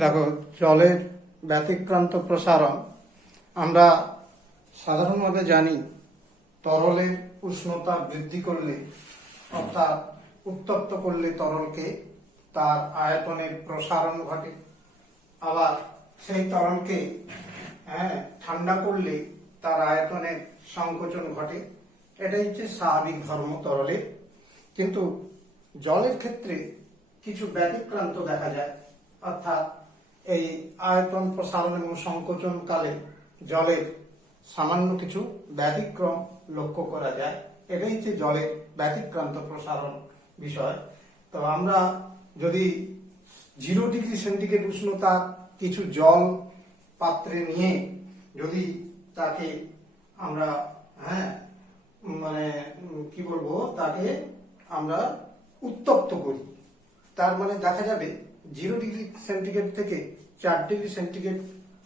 দেখো, জলের ব্যতিক্রান্ত প্রসারণ আমরা সাধারণভাবে জানি তরলের উষ্ণতা বৃদ্ধি করলে অর্থাৎ উত্তপ্ত করলে তরলকে তার আয়তনের প্রসারণ ঘটে, আবার সেই তরলকে ঠান্ডা করলে তার আয়তনের সংকোচন ঘটে। এটাই হচ্ছে স্বাভাবিক ধর্ম তরলের। কিন্তু জলের ক্ষেত্রে কিছু ব্যতিক্রান্ত দেখা যায়, অর্থাৎ এই আয়তন প্রসারণ এবং সংকোচন কালে জলের সামান্য কিছু ব্যতিক্রম লক্ষ্য করা যায়। এটাই হচ্ছে জলের ব্যতিক্রান্ত প্রসারণ বিষয়। তো আমরা যদি 0 ডিগ্রি সেন্টিগ্রেড উষ্ণতা কিছু জল পাত্রে নিয়ে যদি তাকে আমরা তাকে আমরা উত্তপ্ত করি, তার মানে দেখা যাবে 0 ডিগ্রি সেন্টিগ্রেড থেকে 4 ডিগ্রি সেন্টিগ্রেড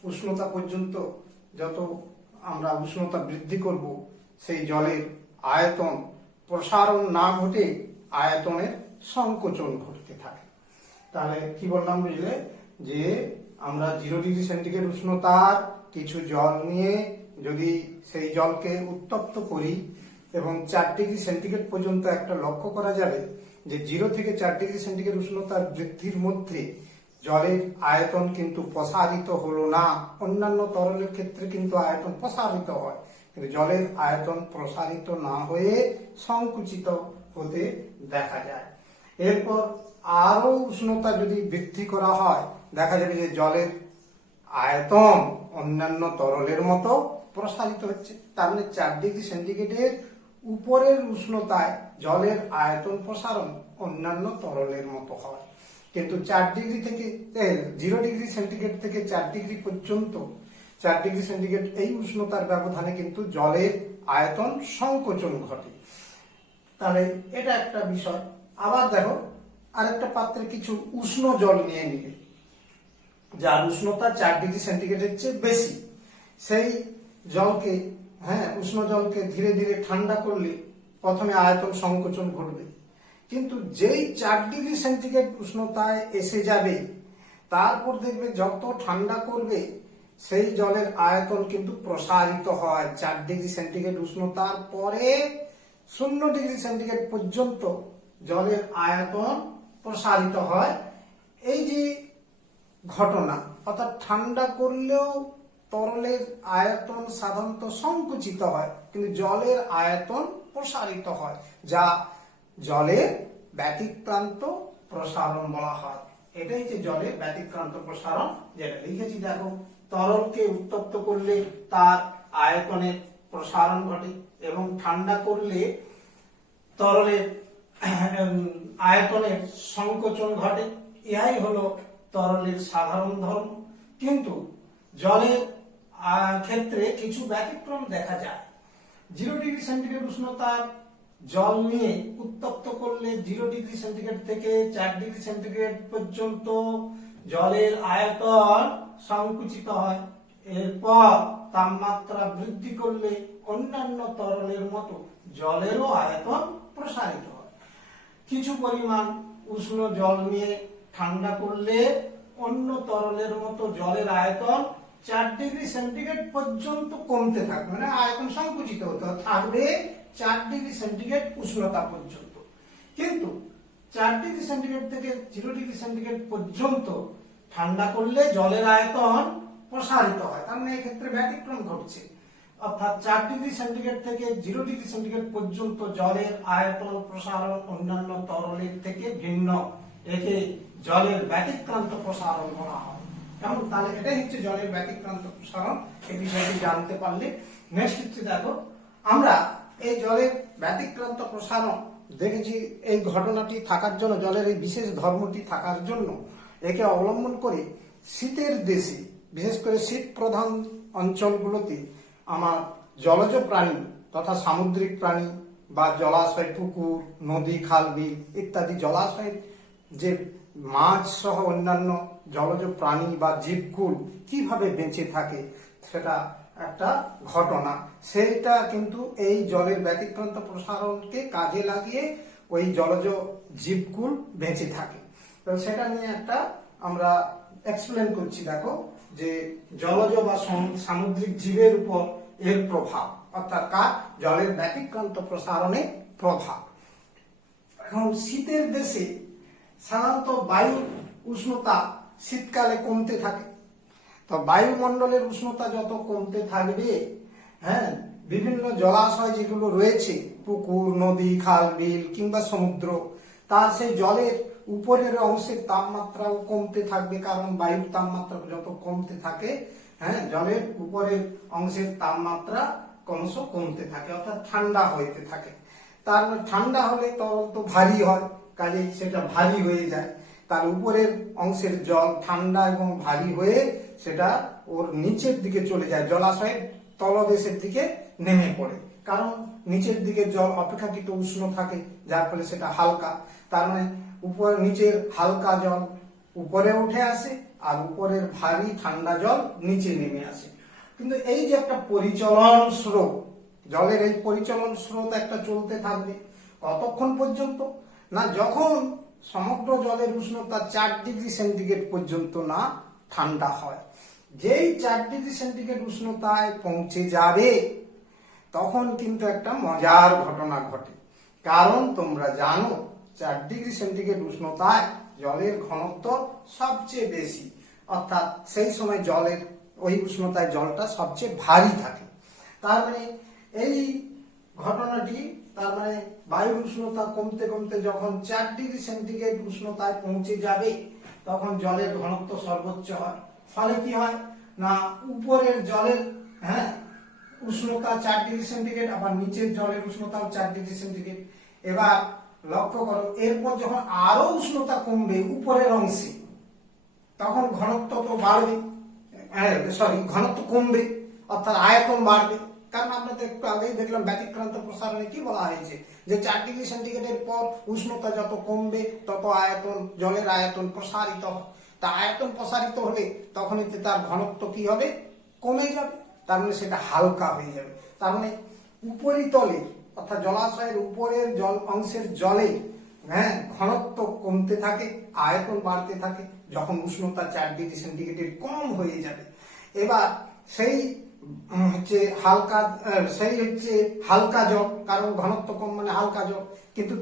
উষ্ণতা পর্যন্ত যত আমরা উষ্ণতা বৃদ্ধি করব, সেই জলের আয়তন প্রসারণ না ঘটে আয়তনের সংকোচন ঘটতে থাকে। তাহলে কি বললাম বুঝলে, যে আমরা 0 ডিগ্রি সেন্টিগ্রেড উষ্ণতার কিছু জল নিয়ে যদি সেই জলকে উত্তপ্ত করি এবং 4 ডিগ্রি সেন্টিগ্রেড পর্যন্ত একটা লক্ষ্য করা যাবে যে 0 থেকে 4 ডিগ্রি সেন্টিগ্রেড উষ্ণতার বৃদ্ধির মধ্যে জলের আয়তন কিন্তু প্রসারিত হলো না। অন্যান্য তরলের ক্ষেত্রে কিন্তু আয়তন প্রসারিত হয়, কিন্তু জলের আয়তন প্রসারিত না হয়ে সংকুচিত হতে দেখা যায়। এরপর আরো উষ্ণতা যদি বৃদ্ধি করা হয়, দেখা যাবে যে জলের আয়তন অন্যান্য তরলের মতো প্রসারিত হচ্ছে। তার মানে 4 ডিগ্রি সেন্টিগ্রেডের উপরের উষ্ণতায় জলের আয়তন প্রসারণ অন্যান্য তরলের মতো হয়, কিন্তু 4 ডিগ্রি থেকে 0 ডিগ্রি সেন্টিগ্রেড থেকে 4 ডিগ্রি পর্যন্ত 4 ডিগ্রি সেন্টিগ্রেড এই উষ্ণতার ব্যবধানে কিন্তু জলের আয়তন সংকোচন ঘটে। তাহলে এটা একটা বিষয়। আবার দেখো, আরেকটা পাত্রে কিছু উষ্ণ জল নিয়ে নিলে, যার উষ্ণতা 4 ডিগ্রি সেন্টিগ্রেডের চেয়ে বেশি, সেই জলকে উষ্ণ জলকে ধীরে ধীরে ঠান্ডা করলে প্রথমে আয়তন সংকোচন ঘটবে, কিন্তু যেই 4 ডিগ্রি সেন্টিগ্রেড উষ্ণতায় এসে যাবে, তারপর দেখবে যত ঠান্ডা করবে সেই জলের আয়তন কিন্তু প্রসারিত হয়। 4 ডিগ্রি সেন্টিগ্রেড উষ্ণতার পরে 0 ডিগ্রি সেন্টিগ্রেড পর্যন্ত জলের আয়তন প্রসারিত হয়। এই যে ঘটনা, অর্থাৎ ঠান্ডা করলেও তরলের আয়তন সাধারণত সংকুচিত হয়, কিন্তু জলের আয়তন প্রসারিত হয়, যা জলের ব্যতিক্রান্ত প্রসারণ বলা হয়। এটাই যে জলের ব্যতিক্রান্ত প্রসারণ, যেটা লিখেছি দেখো, তরলকে উত্তপ্ত করলে তার আয়তনের প্রসারণ ঘটে এবং ঠান্ডা করলে তরলের আয়তনের সংকোচন ঘটে। ইহাই হলো তরলের সাধারণ ধর্ম। কিন্তু জলের ক্ষেত্রে কিছু ব্যতিক্রম দেখা যায়। 0 ডিগ্রি সেন্টিগ্রেড উষ্ণতার জল নিয়ে উত্তপ্ত করলে 0 ডিগ্রি সেন্টিগ্রেড থেকে 4 ডিগ্রি সেন্টিগ্রেড পর্যন্ত জলের আয়তন সংকুচিত হয়। এরপর তাপমাত্রা বৃদ্ধি করলে অন্যান্য তরলের মতো জলেরও আয়তন প্রসারিত হয়। কিছু পরিমাণ উষ্ণ জল নিয়ে ঠান্ডা করলে অন্য তরলের মতো জলের আয়তন 4 ডিগ্রি সেন্টিগ্রেড পর্যন্ত কমতে থাকবে, মানে আয়তন সংকুচিত হতে থাকবে 4 ডিগ্রি সেন্টিগ্রেড উষ্ণতা পর্যন্ত। কিন্তু 4 ডিগ্রি সেন্টিগ্রেড থেকে 0 ডিগ্রি সেন্টিগ্রেড পর্যন্ত ঠান্ডা করলে জলের আয়তন প্রসারিত হয়। তার মানে এক্ষেত্রে ব্যতিক্রম ঘটছে, অর্থাৎ 4 ডিগ্রি সেন্টিগ্রেড থেকে 0 ডিগ্রি সেন্টিগ্রেড পর্যন্ত জলের আয়তন প্রসারণ অন্যান্য তরলের থেকে ভিন্ন। একে জলের ব্যতিক্রান্ত প্রসারণ বলা হয়। কেমন? তাহলে এটাই হচ্ছে জলের ব্যতিক্রান্ত প্রসারণ। এই বিষয়টি জানতে পারলে নেক্সট হচ্ছে দেখো, আমরা এই জলের ব্যতিক্রান্ত প্রসারণ দেখেছি। এই ঘটনাটি থাকার জন্য, জলের এই বিশেষ ধর্মটি থাকার জন্য একে অবলম্বন করে শীতের দেশে, বিশেষ করে শীত প্রধান অঞ্চলগুলোতে আমার জলজ প্রাণী তথা সামুদ্রিক প্রাণী বা জলাশয়, পুকুর, নদী, খাল, বিল ইত্যাদি জলাশয়ের যে মাছ সহ অন্যান্য জলজ প্রাণী বা জীবকুল কিভাবে বেঁচে থাকে, সেটা একটা ঘটনা। সেইটা কিন্তু এই জলের ব্যতিক্রান্ত প্রসারণকে কাজে লাগিয়ে ওই জলজ জীবকুল বেঁচে থাকে। তো সেটা নিয়ে একটা আমরা এক্সপ্লেন করছি। দেখো যে জলজ বা সামুদ্রিক জীবের উপর এর প্রভাব, অর্থাৎ কার জলের ব্যতিক্রান্ত প্রসারণে প্রভাব। এখন শীতের দেশে সাধারণত বায়ুর উষ্ণতা শীতকালে কমতে থাকে। তো বায়ুমণ্ডলের উষ্ণতা যত কমতে থাকবে, হ্যাঁ, বিভিন্ন জলাশয় যেগুলো রয়েছে, পুকুর, নদী, খাল, বিল কিংবা সমুদ্র, তার সেই জলের উপরের অংশের তাপমাত্রাও কমতে থাকবে। কারণ বায়ুর তাপমাত্রা যত কমতে থাকে, হ্যাঁ, জলের উপরের অংশের তাপমাত্রা ক্রমশ কমতে থাকে, অর্থাৎ ঠান্ডা হইতে থাকে। তার ঠান্ডা হলে তরল তো ভারী হয়, কাজেই সেটা ভারী হয়ে যায়। তার উপরের অংশের জল ঠান্ডা এবং ভারী হয়ে সেটা ওর নিচের দিকে চলে যায়, জলাশয়ের তলদেশের দিকে নেমে পড়ে। কারণ নিচের দিকে জল অপেক্ষাকৃত উষ্ণ থাকে, যার ফলে সেটা হালকা। তার মানে উপর নিচের হালকা জল উপরে উঠে আসে, আর উপরের ভারী ঠান্ডা জল নিচে নেমে আসে। কিন্তু এই যে একটা পরিচলন স্রোত, জলের এই পরিচলন স্রোত একটা চলতে থাকবে কতক্ষণ পর্যন্ত? না যখন সমগ্র জলের উষ্ণতা 4 ডিগ্রি সেন্টিগ্রেড পর্যন্ত না ঠান্ডা হয়। যেই 4 ডিগ্রি সেন্টিগ্রেড উষ্ণতায় পৌঁছে যাবে, তখন কিন্তু একটা মজার ঘটনা ঘটে। কারণ তোমরা জানো 4 ডিগ্রি সেন্টিগ্রেড উষ্ণতায় জলের ঘনত্ব সবচেয়ে বেশি, অর্থাৎ সেই সময় জলের ওই উষ্ণতায় জলটা সবচেয়ে ভারী থাকে। তার মানে এই ঘটনাটি, তার মানে বায়ুর উষ্ণতা কমতে কমতে যখন 4 ডিগ্রি সেন্টিগ্রেড উষ্ণতায় পৌঁছে যাবে, তখন জলের ঘনত্ব সর্বোচ্চ হয়। ফলে কি হয় না উপরের জলের, হ্যাঁ, উষ্ণতা 4 ডিগ্রি সেন্টিগ্রেড, আবার নিচের জলের উষ্ণতাও 4 ডিগ্রি সেন্টিগ্রেড। এবার লক্ষ্য করো, এরপর যখন আরো উষ্ণতা কমবে উপরের অংশে, তখন ঘনত্ব তো বাড়বে, ঘনত্ব কমবে, অর্থাৎ আয়তন বাড়বে। কারণ আমরা তো একটু আগেই দেখলাম ব্যতিক্রান্ত প্রসারণে কি বলা হয়েছে, যে 4 ডিগ্রি সেন্টিগ্রেডের পর উষ্ণতা যত কমবে তত আয়তন, জলের আয়তন প্রসারিত হয়। তা আয়তন প্রসারিত হলে তখনই তার ঘনত্ব কি হবে, কমে যাবে। তার মানে সেটা হালকা হয়ে যাবে। তার মানে উপরিতলে, অর্থাৎ জলাশয়ের উপরের জল অংশের জলে, হ্যাঁ, ঘনত্ব কমতে থাকে, আয়তন বাড়তে থাকে। যখন উষ্ণতা 4 ডিগ্রি সেন্টিগ্রেডের কম হয়ে যাবে, এবার সেই হালকা জল, কারণ ঘনত্ব কম মানে হালকা জল। কিন্তু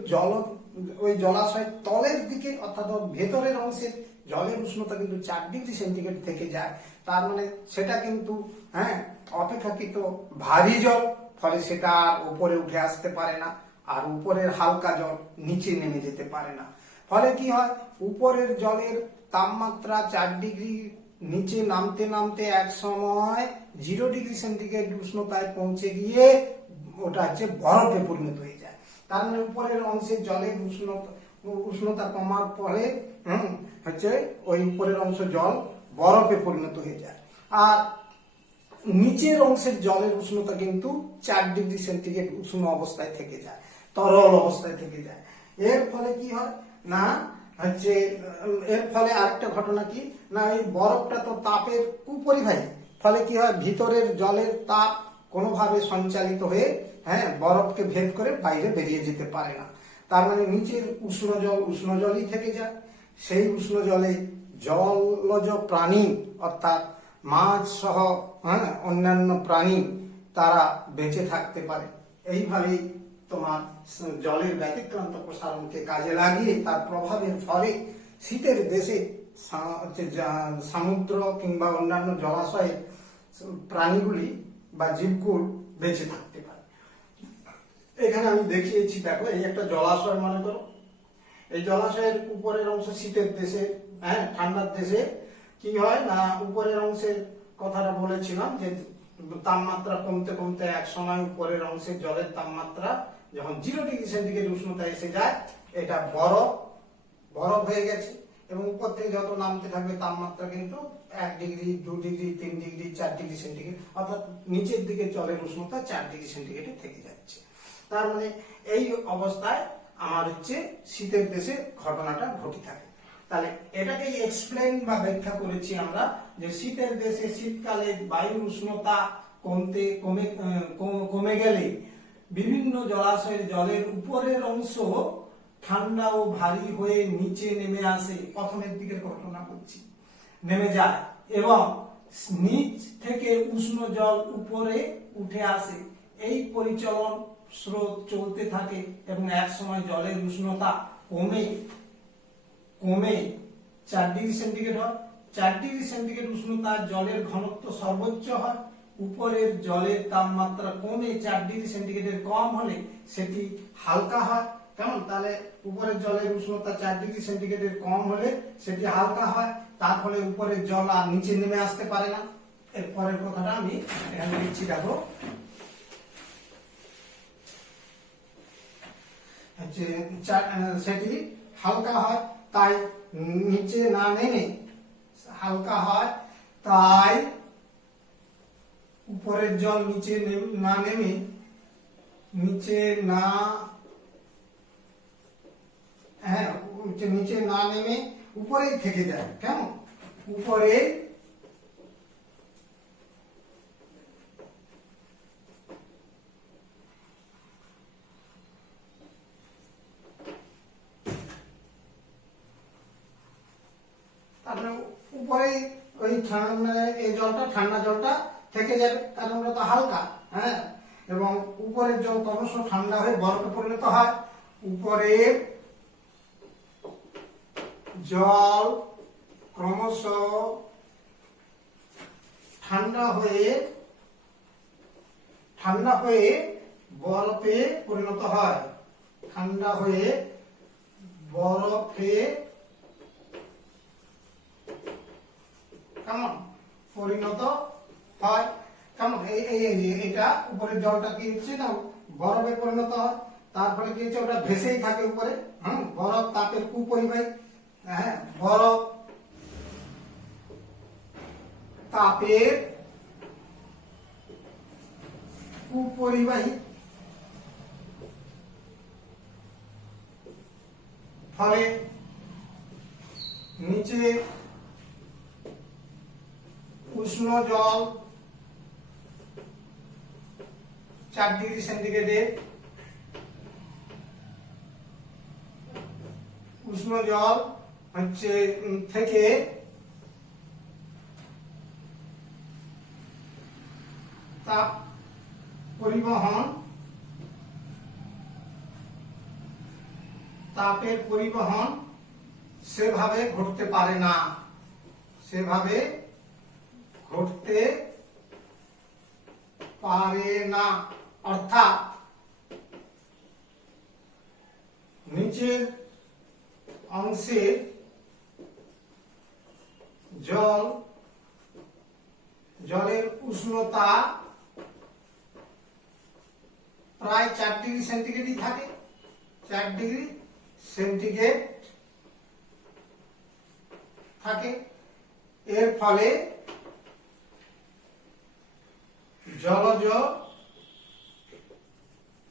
ওই জলাশয়ের তলের দিকে, অর্থাৎ ভেতরের অংশের জলের উষ্ণতা কিন্তু 4 ডিগ্রি সেন্টিগ্রেড থেকে যায়। তার মানে সেটা কিন্তু, হ্যাঁ, অপেক্ষাকৃত ভারী জল, ফলে সেটা আর উপরে উঠে আসতে পারে না, আর উপরের হালকা জল নিচে নেমে যেতে পারে না। ফলে কি হয়, উপরের জলের তাপমাত্রা 4 ডিগ্রি নিচে নামতে নামতে এক সময় 0 ডিগ্রি সেন্টিগ্রেড উষ্ণতায় পৌঁছে গিয়ে ওটা হচ্ছে বরফে পরিণত হয়ে যায়। তার মানে উপরের অংশের জলের উষ্ণতা কমার ফলে হচ্ছে ওই উপরের অংশ জল বরফে পরিণত হয়ে যায়। আর নিচের অংশের জলের উষ্ণতা কিন্তু 4 ডিগ্রি সেন্টিগ্রেড উষ্ণ অবস্থায় থেকে যায়, তরল অবস্থায় থেকে যায়। এর ফলে কি হয় না হচ্ছে, এর ফলে আরেকটা ঘটনা কি না, এই বরফটা তো তাপের কুপরিবাহী। ফলে কি হয়, ভিতরের জলের তাপ কোনোভাবে সঞ্চালিত হয়ে, হ্যাঁ, বরফকে ভেদ করে বাইরে বেরিয়ে যেতে পারে না। তার মানে নিচের উষ্ণ জলই থেকে যায়। সেই উষ্ণ জলে জলজ প্রাণী, অর্থাৎ মাছ সহ, হ্যাঁ, অন্যান্য প্রাণী তারা বেঁচে থাকতে পারে। এইভাবেই তোমার জলের ব্যতিক্রান্ত প্রসারণকে কাজে লাগিয়ে তার প্রভাবের ফলে শীতের দেশে সমুদ্র কিংবা অন্যান্য জলাশয়ে প্রাণীগুলি বা জীবকুল বেঁচে থাকতে পারে। এখানে আমি দেখিয়েছি, দেখো এই একটা জলাশয় মনে করো। এই জলাশয়ের উপরের অংশ শীতের দেশে, হ্যাঁ, ঠান্ডার দেশে কি হয় না, উপরের অংশের কথাটা বলেছিলাম যে তাপমাত্রা কমতে কমতে এক সময় উপরের অংশের জলের তাপমাত্রা যখন 0 ডিগ্রি সেন্টিগ্রেড উষ্ণতা এসে যায়, এটা বরফ হয়ে গেছে। এবং উপর থেকে যত নামতে থাকবে তাপমাত্রা কিন্তু 1 degree, 2 degree, 3 degree, 4 degree centigrade, অর্থাৎ নিচের দিকে জলের উষ্ণতা 4 ডিগ্রি সেন্টিগ্রেডে থেকে যাচ্ছে। তার মানে এই অবস্থায় আমার হচ্ছে শীতের দেশে ঘটনাটা ঘটে থাকে। তাহলে এটাকে এক্সপ্লেন বা ব্যাখ্যা করেছি আমরা, যে শীতের দেশে শীতকালে বায়ুর উষ্ণতা কমে গেলে বিভিন্ন জলাশয়ের জলের উপরের অংশ ঠান্ডা ও ভারী হয়ে নিচে নেমে আসে। প্রথমের দিকের ঘটনা বলছি, নেমে যায় এবং নিচ থেকে উষ্ণ জল উপরে উঠে আসে। এই পরিচলন স্রোত চলতে থাকে এবং এক সময় জলের উষ্ণতা কমে কমে 4 ডিগ্রি সেন্টিগ্রেড হয়। 4 ডিগ্রি সেন্টিগ্রেড উষ্ণতা জলের ঘনত্ব সর্বোচ্চ হয়। উপরের জলের তাপমাত্রা কমে 4 ডিগ্রি সেন্টিগ্রেডের কম হলে সেটি হালকা হয়। কেমন? তাহলে উপরের জলের উষ্ণতা 4 ডিগ্রি সেন্টিগ্রেডের কম হলে সেটি হালকা হয়, তার ফলে উপরের জল আর নিচে নেমে আসতে পারে না। এর পরের কথাটা আমি এখানে লিখছি, দেখো সেটি হালকা হয় তাই নিচে না নেমে হালকা হয়, তাই উপরের জল নিচে না নেমে নিচে না নেমে উপরেই থেকে যায়। কেমন? উপরে তারপরে উপরেই ওই এই জলটা, ঠান্ডা জলটা থেকে যাবে, কারণ ওটা তো হালকা। হ্যাঁ, এবং উপরের জল ক্রমশ ঠান্ডা হয়ে বরফে পরিণত হয়। উপরের জল ক্রমশ ঠান্ডা হয়ে বরফে পরিণত হয়। ঠান্ডা হয়ে বরফে কেমন পরিণত হয়। কেমন? এটা উপরের জলটা কি হচ্ছে না, বরফে পরিণত হয়। তার ফলে কি হচ্ছে, ওটা ভেসেই থাকে উপরে। বরফ তাপের কুপরিবাহী। হ্যাঁ, বরফ তাপের কুপরিবাহী, ফলে নিচে উষ্ণ জল 4 ডিগ্রি সেন্টিগ্রেডে উষ্ণ জল হচ্ছে থেকে তাপ পরিবহন, তাপের পরিবহন সেভাবে ঘটতে পারে না। সেভাবে ঘটতে পারে না, অর্থাৎ নিচের অংশের জলের উষ্ণতা প্রায় 4 ডিগ্রি সেন্টিগ্রেডই থাকে। 4 ডিগ্রি সেন্টিগ্রেড থাকে। এর ফলে জলজ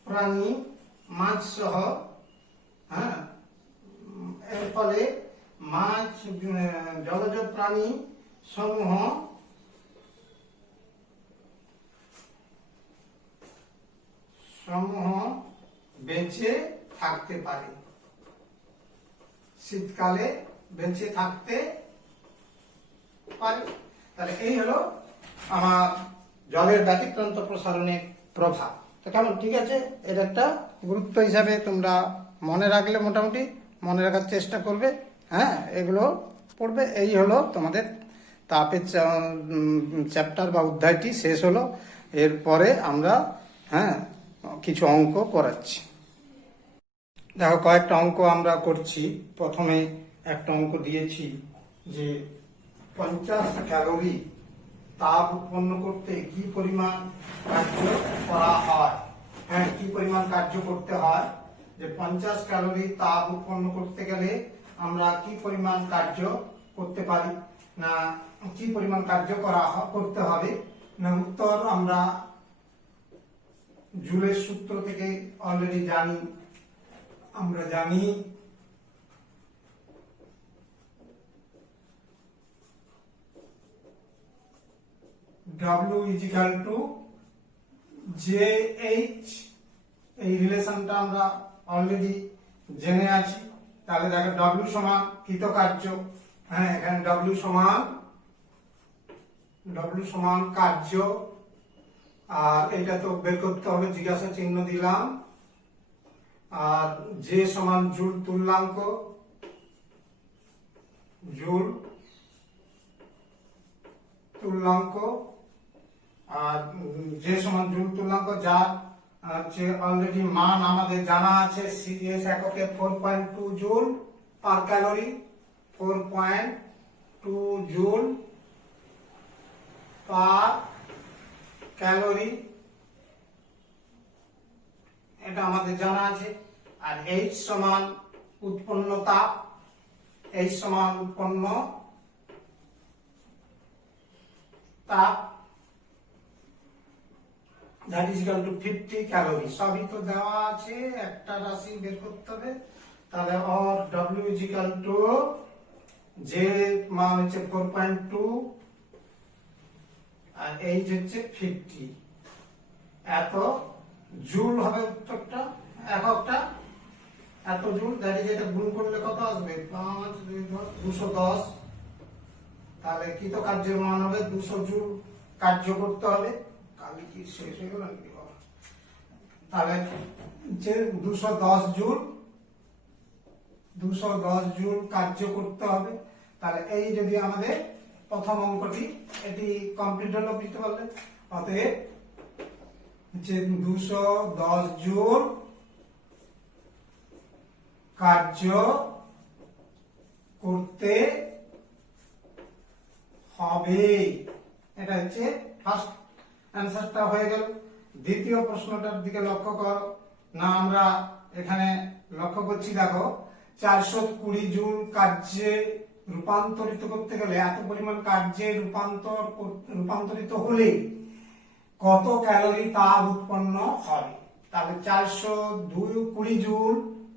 প্রাণী, মাছ সহ, হ্যাঁ, এর ফলে জলজ প্রাণী সমূহ বেঁচে থাকতে পারে। শীতকালে বেঁচে থাকতে পারে। তাহলে এই হলো আমার জলের ব্যতিক্রান্ত প্রসারণের প্রভাব। তো কেমন? ঠিক আছে, এর একটা গুরুত্ব হিসাবে তোমরা মনে রাখলে, মোটামুটি মনে রাখার চেষ্টা করবে। হ্যাঁ, এগুলো পড়বে। এই হলো তোমাদের তাপের চ্যাপ্টার বা অধ্যায়টি শেষ হলো। এরপরে আমরা কিছু অঙ্ক করাচ্ছি। দেখো, কয়েকটা অঙ্ক আমরা করছি। প্রথমে একটা অঙ্ক দিয়েছি যে 50 ক্যালোরি তাপ উৎপন্ন করতে কি পরিমাণ কার্য করা হয়। হ্যাঁ, কি পরিমাণ কার্য করতে হয়, যে 50 ক্যালোরি তাপ উৎপন্ন করতে গেলে আমরা কি পরিমাণ কার্য করতে পারি, না কি পরিমাণ কার্য করতে হবে। না, উত্তর আমরা জুলের সূত্র থেকে অলরেডি জানি। আমরা জানি W = JH, এই রিলেশনটা আমরা অলরেডি জেনে আছি। তাহলে দেখো W সমান কৃতকার্য। হ্যাঁ, এখানে W সমান ডব্লিউ সমান কার্য, আর এটা তো বের করতে হবে, জিজ্ঞাসা চিহ্ন দিলাম। আর যে সমান জুল তুল্যাঙ্ক, জুল তুল্যাঙ্ক, আর যে সমান জুল তুল্যাঙ্ক, যার হচ্ছে অলরেডি মান আমাদের জানা আছে, সিজিএস এককে 4.2 joule per calorie, 4.2 joule per calorie, এটা আমাদের জানা আছে। আর এইচ সমান উৎপন্ন তাপ, এইচ সমান উৎপন্ন তাপ, that is equal to 50 calorie. সবই তো দেওয়া আছে, একটা রাশি বের করতে হবে। তাহলে or W is equal to, যে মান হচ্ছে 4.2 আর এইচ হচ্ছে 50, এত জুল হবে উত্তরটা, এককটা এত জুল। দ্যাট ইজ, এটা গুণ করলে কত আসবে, 5 2 10 210। তাহলে কৃতকার্যের মান হবে 200 জুল কার্য করতে হবে। কালি কি শেষ হয়ে গেল নাকি বাবা? তাহলে যে 210 জুল, 210 জুল কার্য করতে হবে। তাহলে এই যদি আমাদের প্রথম অঙ্কটি এটি কমপ্লিট হলো, বুঝতে পারলেন? অতএব যে 210 জুল কার্য করতে হবে, এটা হচ্ছে ফার্স্ট অ্যান্সারটা হয়ে গেল। দ্বিতীয় প্রশ্নটার দিকে লক্ষ্য করো না, আমরা এখানে লক্ষ্য করছি, দেখো 420 জুল কার্যে রূপান্তরিত করতে গেলে, এত পরিমাণ কার্যে রূপান্তরিত হলে কত ক্যালোরি তাপ উৎপন্ন হবে। তাহলে 420 জুল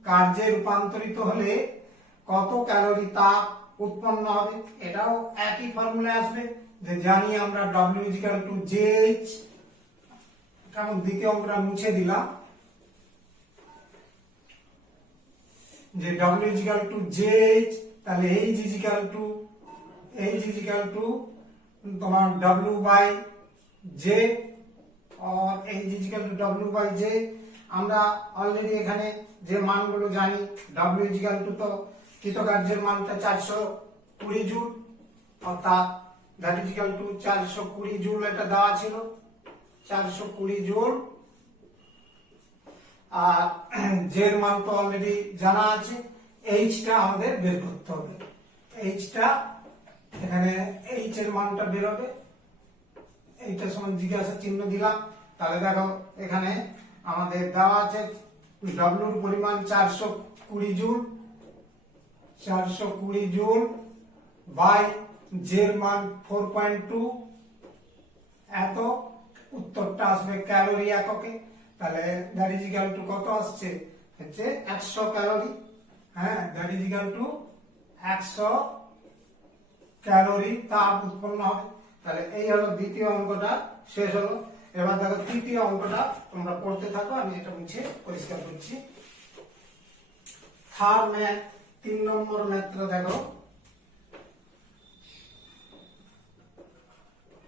কার্যে রূপান্তরিত হলে কত ক্যালোরি তাপ উৎপন্ন হবে, এটাও একই ফর্মুলা আসবে, যে জানি আমরা W is equal to JH, কারণ দ্বিতীয় অঙ্কটা মুছে দিলাম, যে W is equal to JH, তাহলে H is equal to তোমার W by J, और H is equal to W by J। আমরা অলরেডি এখানে যে মানগুলো জানি, W is equal to, তো কৃতকার্যের মানটা 420 জুল, অর্থাৎ that is equal to 420 joule, এটা দেওয়া ছিল 420 জুল। আর জের মান তো অলরেডি জানা আছে, এইচটা আমাদের বের করতে হবে। এইচটা এখানে এইচ এর মানটা বের হবে, এইটা সমান জিজ্ঞাসা চিহ্ন দিলাম। তাহলে দেখো এখানে আমাদের দেওয়া আছে ডব্লিউর পরিমাণ 420 জুল, 420 জুল বাই জের মান 4.2, এত উত্তরটা আসবে ক্যালোরি এককে। তাহলে দ্যাট ইজ ইকুয়াল টু কত আসছে, হচ্ছে 100 ক্যালোরি। হ্যাঁ, that is equal two 100 calorie তাপ উৎপন্ন হবে। তাহলে এই হলো দ্বিতীয় অঙ্কটা শেষ হলো। এবার দেখো তৃতীয় অঙ্কটা তোমরা পড়তে থাকো, আমি এটা মুছে পরিষ্কার করছি। থার্ড ম্যাথ, 3 নম্বর ম্যাথটা দেখো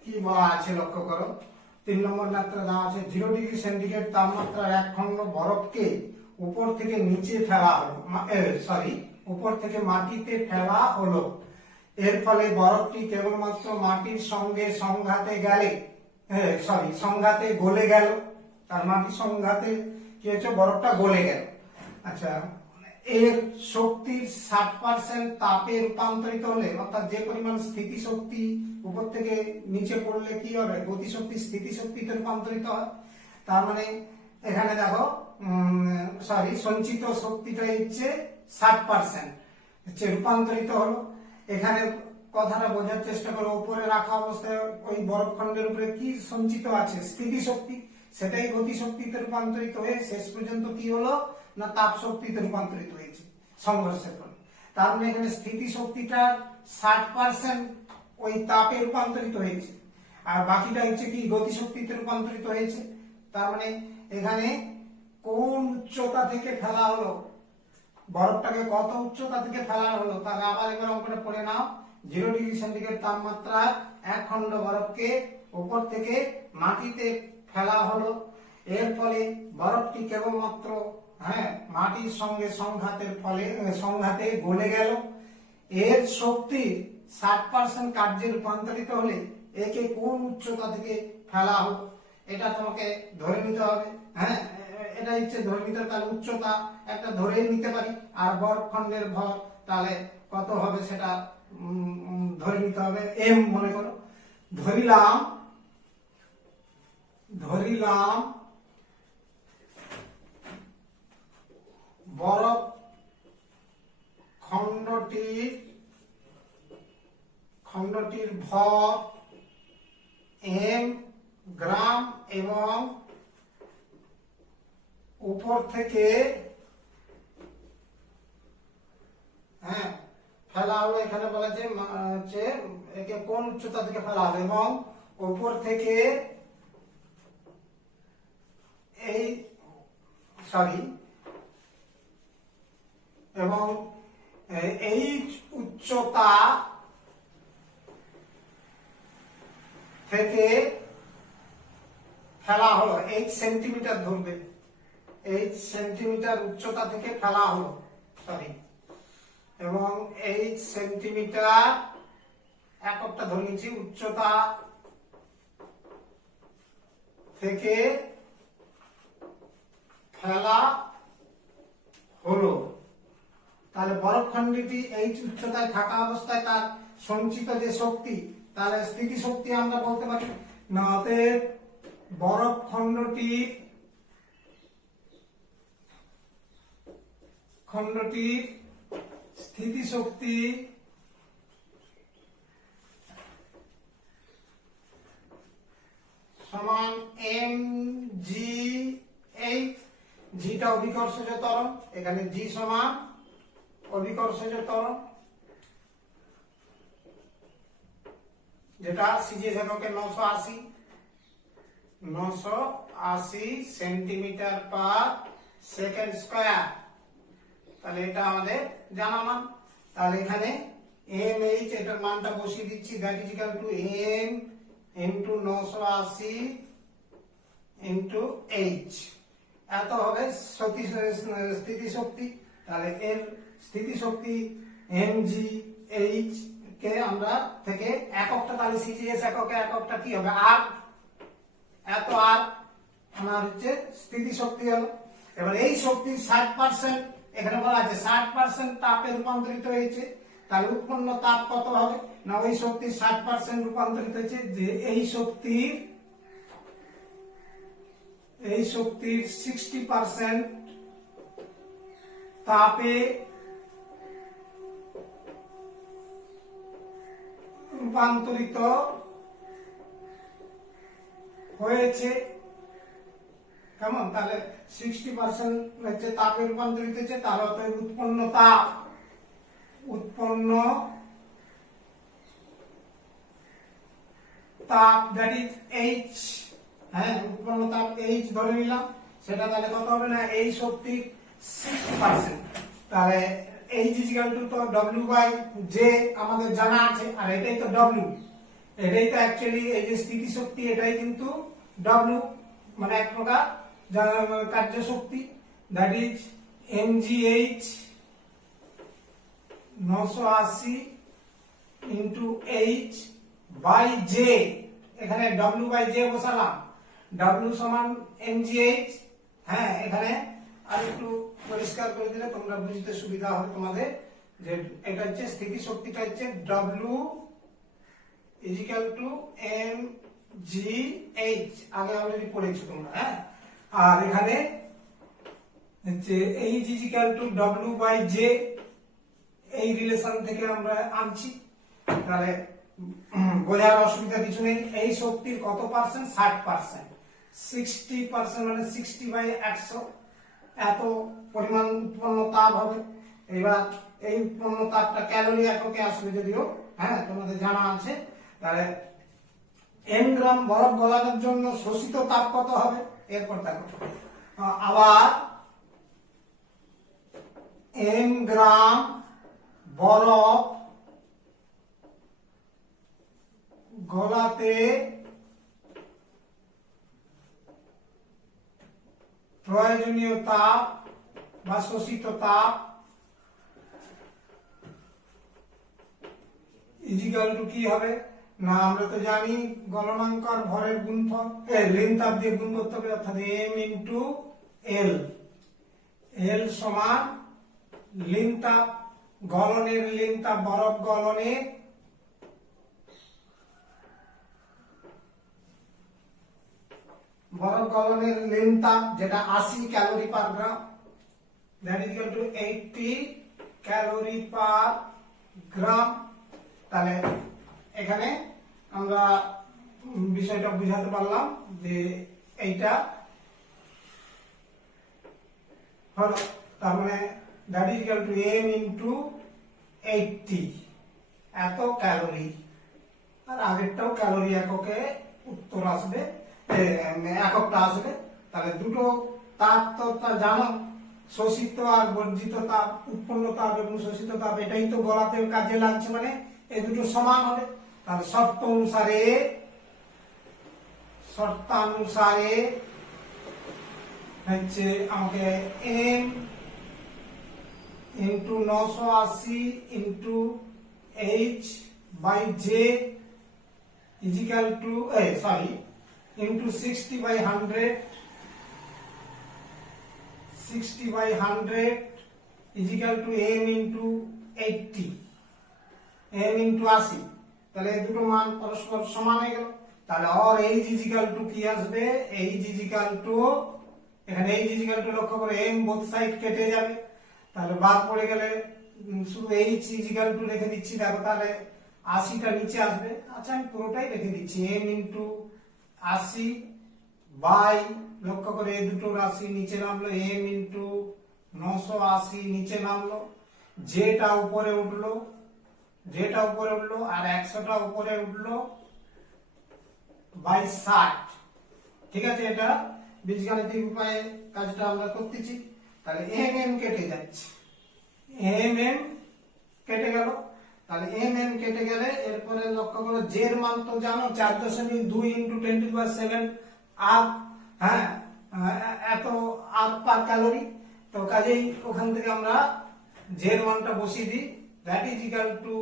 কি বলা আছে, লক্ষ্য করো। 3 নম্বর ম্যাথটা দেওয়া আছে, 0 ডিগ্রি সেন্টিগ্রেড তাপমাত্রার এক খণ্ড বরফকে উপর থেকে নিচে ফেলা হলো, উপর থেকে মাটিতে ফেলা হলো। এর ফলে বরফটি কেবলমাত্র মাটির সঙ্গে সংঘাতে গেলে, সংঘাতে গলে গেল। তার মাটির সংঘাতে কি হচ্ছে, বরফটা গলে গেল। আচ্ছা, এর শক্তির 60% তাপে রূপান্তরিত হলে, অর্থাৎ যে পরিমাণ স্থিতি শক্তি উপর থেকে নিচে পড়লে কি হবে, গতিশক্তি স্থিতি শক্তিতে রূপান্তরিত হয়। তার মানে এখানে দেখো সঞ্চিত শক্তিটা হচ্ছে 60% হচ্ছে রূপান্তরিত হলো। এখানে কথাটা বোঝার চেষ্টা করো, উপরে রাখা অবস্থায় ওই বরফখণ্ডের উপরে কি সঞ্চিত আছে, স্থিতি শক্তি, সেটাই গতিশক্তিতে রূপান্তরিত হয়ে শেষ পর্যন্ত কি হলো না তাপ শক্তিতে রূপান্তরিত হয়েছে সংঘর্ষের ফলে। তার মানে এখানে স্থিতি শক্তিটার 60% ওই তাপে রূপান্তরিত হয়েছে, আর বাকিটা হচ্ছে কি গতিশক্তিতে রূপান্তরিত হয়েছে। তার মানে এখানে কোন উচ্চতা থেকে ফেলা হলো, বরফটাকে কত উচ্চতা থেকে ফেলা হলো, তাহলে আবার একবার অঙ্কটা পড়ে নাও। 0°C তাপমাত্রা এক খণ্ড বরফকে উপর থেকে মাটিতে ফেলা হলো। এর ফলে বরফটি কেবলমাত্র মাটির সঙ্গে সংঘাতে গলে গেল। এর শক্তি 60% কার্যে রূপান্তরিত হলে একে কোন উচ্চতা থেকে ফেলা হলো, এটা তোমাকে ধরে নিতে হবে। এটা হচ্ছে ধরে নিতে, তাহলে উচ্চতা একটা ধরে নিতে পারি, আর বরফখণ্ডের ভর তাহলে কত হবে সেটা ধরে নিতে হবে। এম মনে করো, ধরিলাম বরফ খণ্ডটির ভর এম গ্রাম এবং উপর থেকে ফেলা হলো। এখানে বলা যে একে কোন উচ্চতা থেকে ফেলা হবে, এবং উপর থেকে এবং এই উচ্চতা থেকে ফেলা হলো 8 সেন্টিমিটার ধরবে, 8 সেন্টিমিটার উচ্চতা থেকে ফেলা হলো, এবং 8 সেন্টিমিটার এককটা ধরে নিচ্ছি, উচ্চতা থেকে ফেলা হলো। তাহলে বরফখণ্ডটি এই উচ্চতায় থাকা অবস্থায় তার সঞ্চিত যে শক্তি, তাহলে স্থিতি শক্তি আমরা বলতে পারি না। অতএব বরফখণ্ডটির স্থিতি শক্তি সমান mgh, জিটা অভিকর্ষজ ত্বরণ, এখানে জি সমান অভিকর্ষজ ত্বরণ, যেটা সিজিএস এককে 980 সেন্টিমিটার পার সেকেন্ড স্কয়ার। তাহলে এটা আমাদের জানা মান। তাহলে এখানে mh এটার মানটা বসিয়ে দিচ্ছি, that is equal two m into 980 into h, এত হবে স্থিতি শক্তি। তাহলে এর স্থিতি শক্তি mgh কে আমরা থেকে এককটা, তাহলে সিজিএস এককটা কি হবে, আর এত আর আমার হচ্ছে স্থিতি শক্তি হলো। এবার এই শক্তির 60% এখানে বলা আছে 60% তাপে রূপান্তরিত হয়েছে, তাহলে উৎপন্ন তাপ কত হবে না, ওই শক্তির 60% রূপান্তরিত হয়েছে, যে এই শক্তির 60% তাপে রূপান্তরিত হয়েছে। কেমন, তাহলে 60% হচ্ছে তাপে রূপান্তরিত হয়েছে, তার অর্থ উৎপন্ন তাপ দ্যাট ইজ এইচ। উৎপন্ন তাপ এইচ ধরে নিলাম, সেটা তাহলে কত হবে না, এই শক্তির 60%, তাহলে এইচ ইজ ইকুয়াল টু, তো ডব্লিউ বাই জে আমাদের জানা আছে, আর এটাই তো ডব্লিউ, এটাই তো অ্যাকচুয়ালি এই যে স্থিতি শক্তি, এটাই কিন্তু ডব্লিউ, মানে এক প্রকার কার্য শক্তি, that is mgh 980 into h by j। এখানে w বাই j বসালাম, w সমান mgh। এখানে আর একটু পরিষ্কার করে দিলে তোমরা বুঝতে সুবিধা হবে তোমাদের, যে এটা হচ্ছে স্থিতি শক্তিটা হচ্ছে w is equal to mgh, আগে অলরেডি পড়েছো তোমরা। আর এখানে হচ্ছে h is equal to w by j, এই রিলেশন থেকে আমরা আনছি, তাহলে বোঝার অসুবিধা কিছু নেই। এই শক্তির কত পার্সেন্ট, 60%, 60% মানে 60 বাই 100, এত পরিমাণ উৎপন্ন তাপ হবে। এবার এই উৎপন্ন তাপটা ক্যালোরি এককে আসবে, যদিও তোমাদের জানা আছে। তাহলে m গ্রাম বরফ গলানোর জন্য শোষিত তাপ কত হবে, এরপর দেখো আবার m গ্রাম বরফ গলাতে প্রয়োজনীয় তাপ বা শোষিত তাপ ইজিক্যাল টু কি হবে না, আমরা তো জানি গলনাঙ্ক আর ভরের গুণফল লেন তাপ দিয়ে গুণ করতে হবে, অর্থাৎ m ইন্টু এল। এল সমান লেন তাপ, গলনের লেন তাপ, বরফ গলনের লেন তাপ যেটা 80 calorie per gram, that is equal to 80 calorie per gram. তাহলে এখানে আমরা বিষয়টা বুঝাতে পারলাম যে এইটা হলো, তার মানে that is equal two m into 80, এত ক্যালোরি। আর আগেরটাও ক্যালোরি এককে উত্তর আসবে, এককটা আসবে। তাহলে দুটো তাপ তো জানো, শোষিত আর বর্জিত তাপ, উৎপন্ন তাপ এবং শোষিত তাপ, এটাই তো গলাতে কাজে লাগছে, মানে এই দুটো সমান হবে। তাহলে শর্তানুসারে হচ্ছে আমাকে m into 980 into h by j is equal to into 60 by 100 is equal to m into 80, m into 80। তাহলে এই দুটো মান পরস্পর সমান হয়ে গেল। তাহলে और h is equal to কি আসবে, h is equal to, এখানে h is equal to লক্ষ্য করে m বোথ সাইড কেটে যাবে, তাহলে বাদ পড়ে গেলে শুধু h is equal to রেখে দিচ্ছি। দেখো তাহলে 80টা নিচে আসবে, আচ্ছা আমি পুরোটাই রেখে দিচ্ছি, m into 80 বাই, লক্ষ্য করে এই দুটো রাশি নিচে নামলো, m ইন্টু 980 নিচে নামলো, যেটা উপরে উঠলো আর 100টা উপরে উঠলো বাই 60। ঠিক আছে, এটা বীজগাণিতিক উপায়ে কাজটা আমরা করতেছি। তাহলে m কেটে যাচ্ছে, m কেটে গেল। তাহলে m কেটে গেলে এরপরে লক্ষ্য করো j এর মান তো জানো 4.2 ইন্টু 10⁷ আর, হ্যাঁ এত আর পার ক্যালোরি। তো কাজেই ওখান থেকে আমরা j এর মানটা বসিয়ে দিই, that is equal to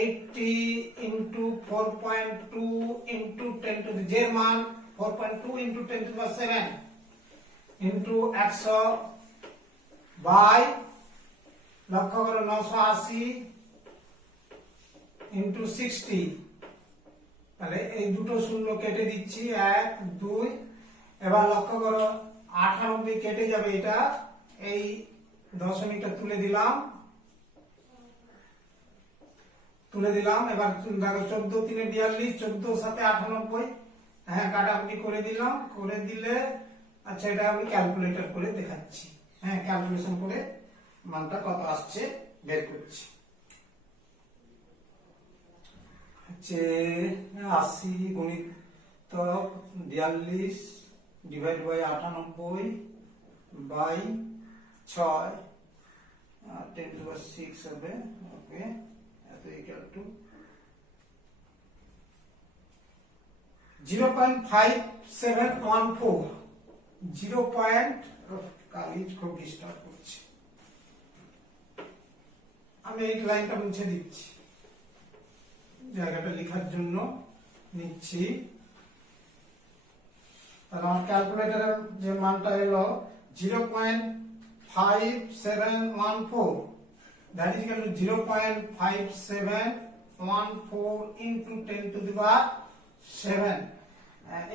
80 into 4.2 into 10 to j এর মান 4.2 ইন্টু 10⁷ ইন্টু 100 বাই, লক্ষ্য করো 980 ইন্টু 60। তাহলে এই দুটো শূন্য কেটে দিচ্ছি, 1 2। এবার লক্ষ্য করো 98 কেটে যাবে, এটা এই দশমিকটা তুলে দিলাম। এবার দেখো 14 3 42, 14 7 98, হ্যাঁ কাটাকুটি করে দিলাম, করে দিলে আচ্ছা এটা আমি ক্যালকুলেটর করে দেখাচ্ছি, হ্যাঁ ক্যালকুলেশন করে মানটা কত আসছে বের করছি। 80 গুণিত 42 ডিভাইড বাই 98 বাই 6 10⁶ হবে, ওকে, এত ইকুয়াল টু 0.5714, 0. কালিজ খুব ডিস্টার্ব করছে, আমি এই লাইনটা মুছে দিচ্ছি, জায়গাটা লেখার জন্য নিচ্ছি। তাহলে আমার ক্যালকুলেটরের যে মানটা এলো 0.5714, that is equal two 0.5714 into 10⁷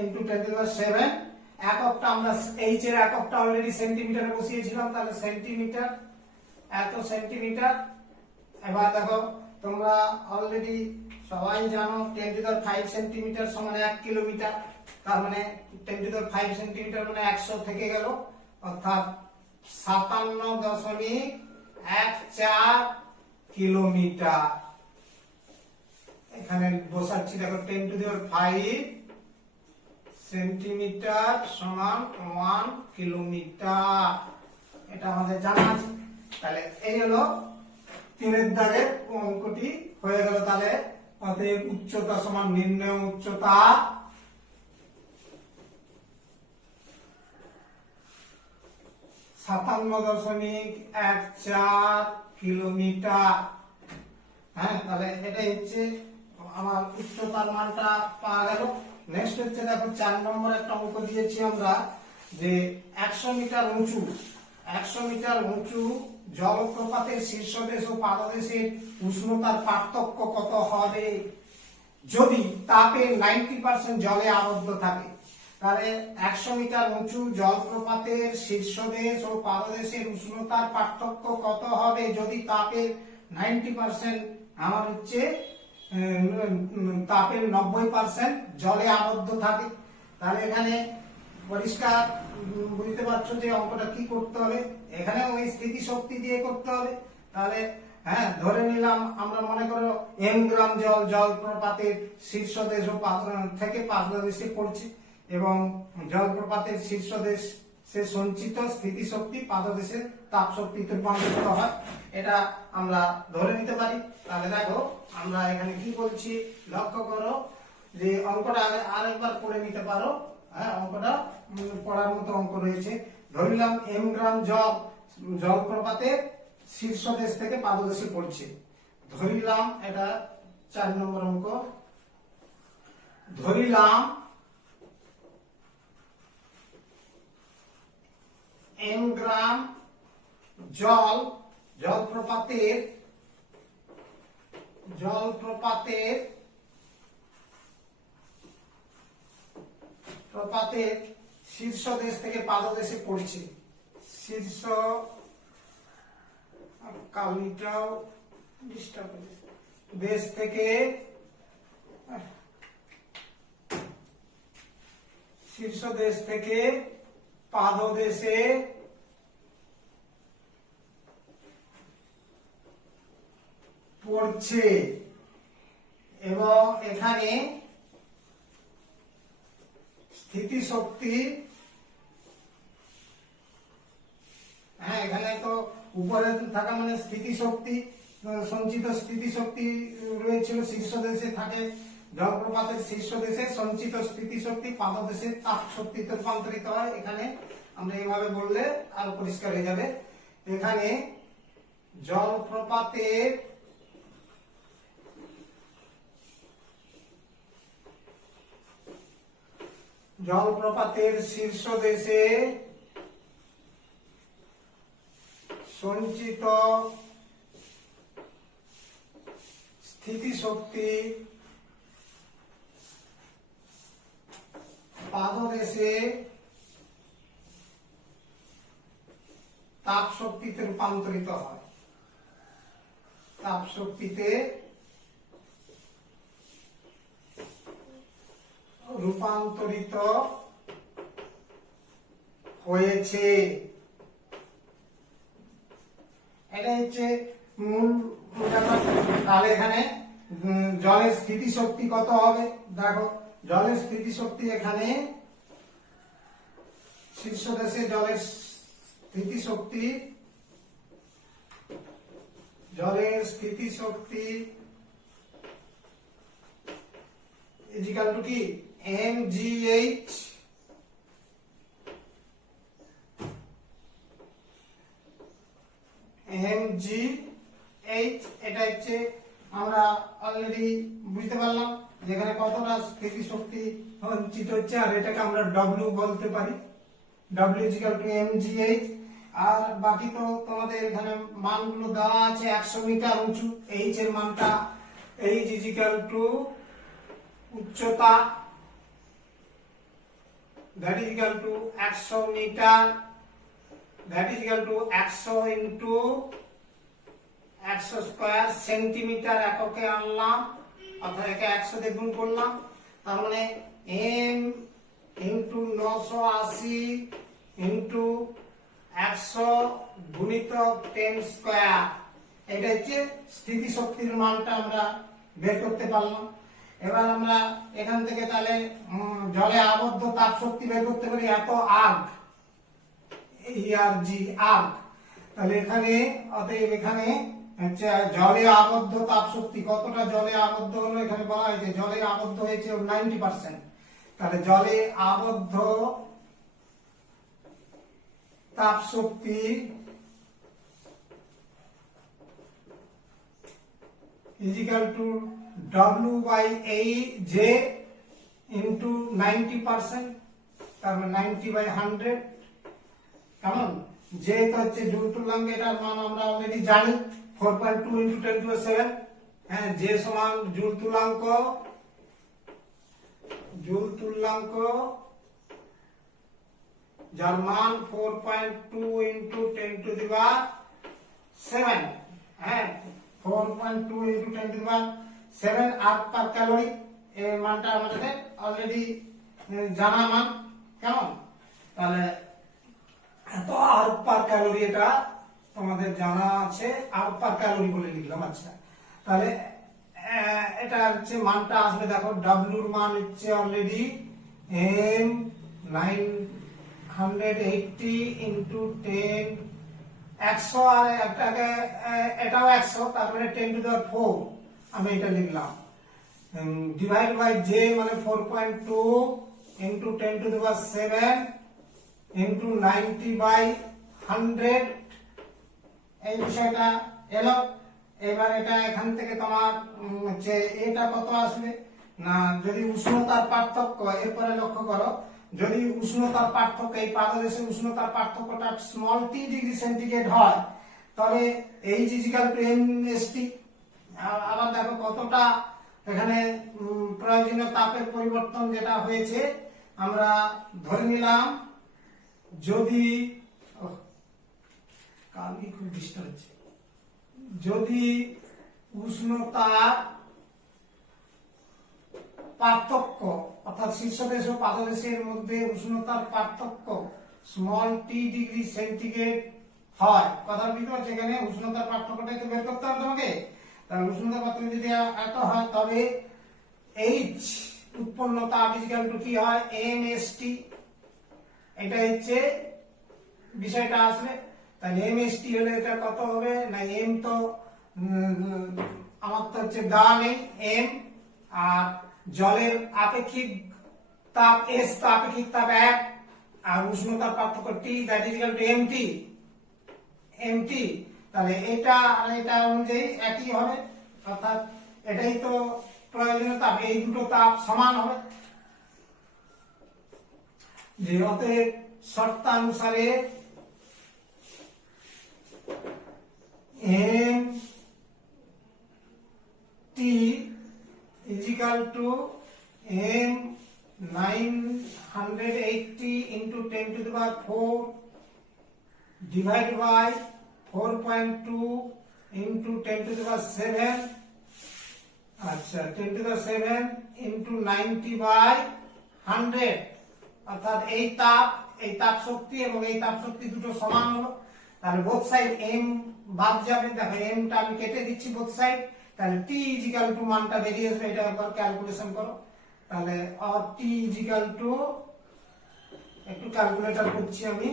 into 10⁷। এককটা আমরা এইচ এর এককটা অলরেডি সেন্টিমিটারে বসিয়েছিলাম, তাহলে সেন্টিমিটার, এত সেন্টিমিটার। এবার দেখো তোমরা অলরেডি সবাই জানো 10⁵ সেন্টিমিটার সমান 1 কিলোমিটার, তার মানে 10⁵ সেন্টিমিটার মানে 100 থেকে গেল, অর্থাৎ 57.14 কিলোমিটার। এখানে বসাচ্ছি, দেখো 10⁵ সেন্টিমিটার সমান 1 কিলোমিটার, এটা আমাদের জানা আছে। তাহলে এই হলো 3 এর দাগের অঙ্কটি হয়ে গেল। তাহলে অতএব উচ্চতা সমান নির্ণয় উচ্চতা সাতান্ন 57.14 কিলোমিটার। হ্যাঁ, তাহলে এটাই হচ্ছে আমার উচ্চতার মানটা পাওয়া গেল। নেক্সট হচ্ছে দেখো 4 নম্বর একটা অঙ্ক দিয়েছি আমরা যে 100 মিটার উঁচু 100 মিটার উঁচু জলপ্রপাতের শীর্ষদেশ ও পাদদেশের উষ্ণতার পার্থক্য কত হবে যদি তাপের 90% জলে আবদ্ধ থাকে। তাহলে 100 মিটার উঁচু জলপ্রপাতের শীর্ষদেশ ও পাদদেশের উষ্ণতার পার্থক্য কত হবে যদি তাপের 90% আমার হচ্ছে তাপের 90% জলে আবদ্ধ থাকে। তাহলে এখানে পরিষ্কার বুঝতে পারছো যে অঙ্কটা কি করতে হবে, এখানে ওই স্থিতি শক্তি দিয়ে করতে হবে। তাহলে হ্যাঁ, ধরে নিলাম আমরা মনে করো এম গ্রাম জল জলপ্রপাতের শীর্ষদেশ ও থেকে পাদদেশে পড়ছে এবং জলপ্রপাতের শীর্ষদেশ সে সঞ্চিত স্থিতি শক্তি পাদদেশের তাপ শক্তিতে রূপান্তরিত হয়, এটা আমরা ধরে নিতে পারি। তাহলে দেখো আমরা এখানে কি বলছি লক্ষ্য করো যে অঙ্কটা আরেকবার পড়ে নিতে পারো। হ্যাঁ, অঙ্কটা পড়ার মতো অঙ্ক রয়েছে। ধরলাম এম গ্রাম জল জলপ্রপাতের শীর্ষদেশ থেকে পাদদেশে পড়ছে। ধরিলাম এটা 4 নম্বর অঙ্ক। ধরিলাম এম গ্রাম জল জলপ্রপাতের শীর্ষদেশ থেকে পাদদেশে পড়ছে। শীর্ষ কালিটাও ডিস্টার্ব দেশ থেকে শীর্ষদেশ থেকে পাদদেশে পড়ছে এবং এখানে স্থিতিশক্তি, হ্যাঁ এখানে তো উপরে থাকা মানে স্থিতিশক্তি, সঞ্চিত স্থিতিশক্তি রয়েছিল শীর্ষদেশে থাকে, জলপ্রপাতের শীর্ষদেশে সঞ্চিত স্থিতিশক্তি পাদদেশের তাপ শক্তিতে রূপান্তরিত হয়। এখানে আমরা এইভাবে বললে আরো পরিষ্কার হয়ে যাবে। এখানে জলপ্রপাতের শীর্ষদেশে সঞ্চিত স্থিতিশক্তি পাদদেশে তাপ শক্তিতে রূপান্তরিত হয়। তাপ শক্তিতে রূপান্তরিত হয়েছে। এটা হচ্ছে মূল ব্যাপার। তাহলে এখানে জলের স্থিতিশক্তি কত হবে দেখো, জলের স্থিতিশক্তি এখানে শীর্ষদেশে জলের স্থিতিশক্তি ইজিক্যাল টু কি mgh এটা হচ্ছে আমরা অলরেডি বুঝতে পারলাম যেখানে কতটা স্থিতিশক্তি সঞ্চিত হচ্ছে, আর এটাকে আমরা W বলতে পারি। W is equal to mgh। আর বাকি তো তোমাদের এখানে মানগুলো দেওয়া আছে। 100 মিটার উঁচু h এর মানটা h ইজিক্যাল টু উচ্চতা, that is equal to 100 মিটার, that is equal to 100 into 100 square centimetre এককে আনলাম, অর্থাৎ একে 100 দিয়ে গুণ করলাম। তার মানে m into 980 into 100 গুণিতক 10 স্কয়ার। এটা হচ্ছে স্থিতিশক্তির মানটা আমরা বের করতে পারলাম। এবার আমরা এখান থেকে তাহলে জলে আবদ্ধ তাপ শক্তি বের করতে পারি এত আর্গ, ERG আর্গ। তাহলে এখানে অতএব এখানে হচ্ছে জলে আবদ্ধ তাপ শক্তি কতটা জলে আবদ্ধ হলো, এখানে বলা হয়েছে জলে আবদ্ধ হয়েছে 90%। তাহলে জলে আবদ্ধ তাপ শক্তি ইজিক্যাল টু W/J ইন্টু 90%, তার মানে 90/100। কেমন, যে তো হচ্ছে জুল তুল্যাঙ্ক, এটার মান আমরা অলরেডি জানি 4.2 ইন্টু 10⁷। হ্যাঁ, যে সমান জুল তুল্যাঙ্ক যার মান 4.2 ইন্টু 10⁷। হ্যাঁ, 4.2 ইন্টু 10⁷ আর্ক পার ক্যালোরি, এই মানটা আমাদের অলরেডি জানা মান। কেমন, তাহলে এত আর্ক পার ক্যালোরি এটা তোমাদের জানা আছে, আর্ক পার ক্যালোরি বলে লিখলাম। আচ্ছা, তাহলে এটা হচ্ছে মানটা আসবে, দেখো ডব্লিউর মান হচ্ছে অলরেডি m 980 ইন্টু 10, 100, আর একটাকে এটাও 100, তার মানে 10⁴ আমি এটা লিখলাম, ডিভাইড বাই জে মানে 4.2 ইন্টু 10⁷ ইন্টু 90/100, এই বিষয়টা এলো। এবার এটা এখান থেকে তোমার হচ্ছে এটা কত আসবে না, যদি উষ্ণতার পার্থক্য, এরপরে লক্ষ্য করো, যদি উষ্ণতার পার্থক্য এই পাদদেশে উষ্ণতার পার্থক্যটা স্মল টি ডিগ্রি সেন্টিগ্রেড হয়, তবে H ইজিক্যাল টু mst। আবার দেখো কতটা এখানে প্রয়োজনীয় তাপের পরিবর্তন যেটা হয়েছে, আমরা ধরে নিলাম যদি কালকে খুব ডিস্টার্ব হচ্ছে, যদি উষ্ণতার পার্থক্য অর্থাৎ শীর্ষদেশ ও পাদদেশের মধ্যে উষ্ণতার পার্থক্য স্মল টি ডিগ্রি সেন্টিগ্রেড হয়, কথা বুঝতে পারছো? এখানে উষ্ণতার পার্থক্যটাই তো বের করতে হবে তোমাকে। তাহলে উষ্ণতার পার্থক্য যদি এত হয়, তবে H উৎপন্ন তাপ ইজিক্যাল টু কি হয়, mst। এটা হচ্ছে বিষয়টা আসবে। তাহলে mst হলে এটা কত হবে না, m তো আমার তো হচ্ছে দেওয়া নেই m, আর জলের আপেক্ষিক তাপ s, তো আপেক্ষিক তাপ 1, আর উষ্ণতার পার্থক্য t, that is equal two mt। তাহলে এটা আর এটা অনুযায়ী একই হবে, অর্থাৎ এটাই তো প্রয়োজনীয় তাপ, এই দুটো তাপ সমান হবে। যে অতএব শর্তানুসারে mt is equal to m 980 into 10⁴ divide by 4.2 into 10⁷। আচ্ছা, 10⁷ ইন্টু 90/100, অর্থাৎ এই তাপ শক্তি এবং এই তাপ শক্তি দুটো সমান হলো। তাহলে বোথ সাইড m বাদ যাবে, দেখো m টা আমি কেটে দিচ্ছি বোথ সাইড, তাহলে t ইজিক্যাল টু মানটা বেরিয়ে আসবে, এটা একবার ক্যালকুলেশন করো। তাহলে t ইজিক্যাল টু, একটু ক্যালকুলেটর করছি আমি,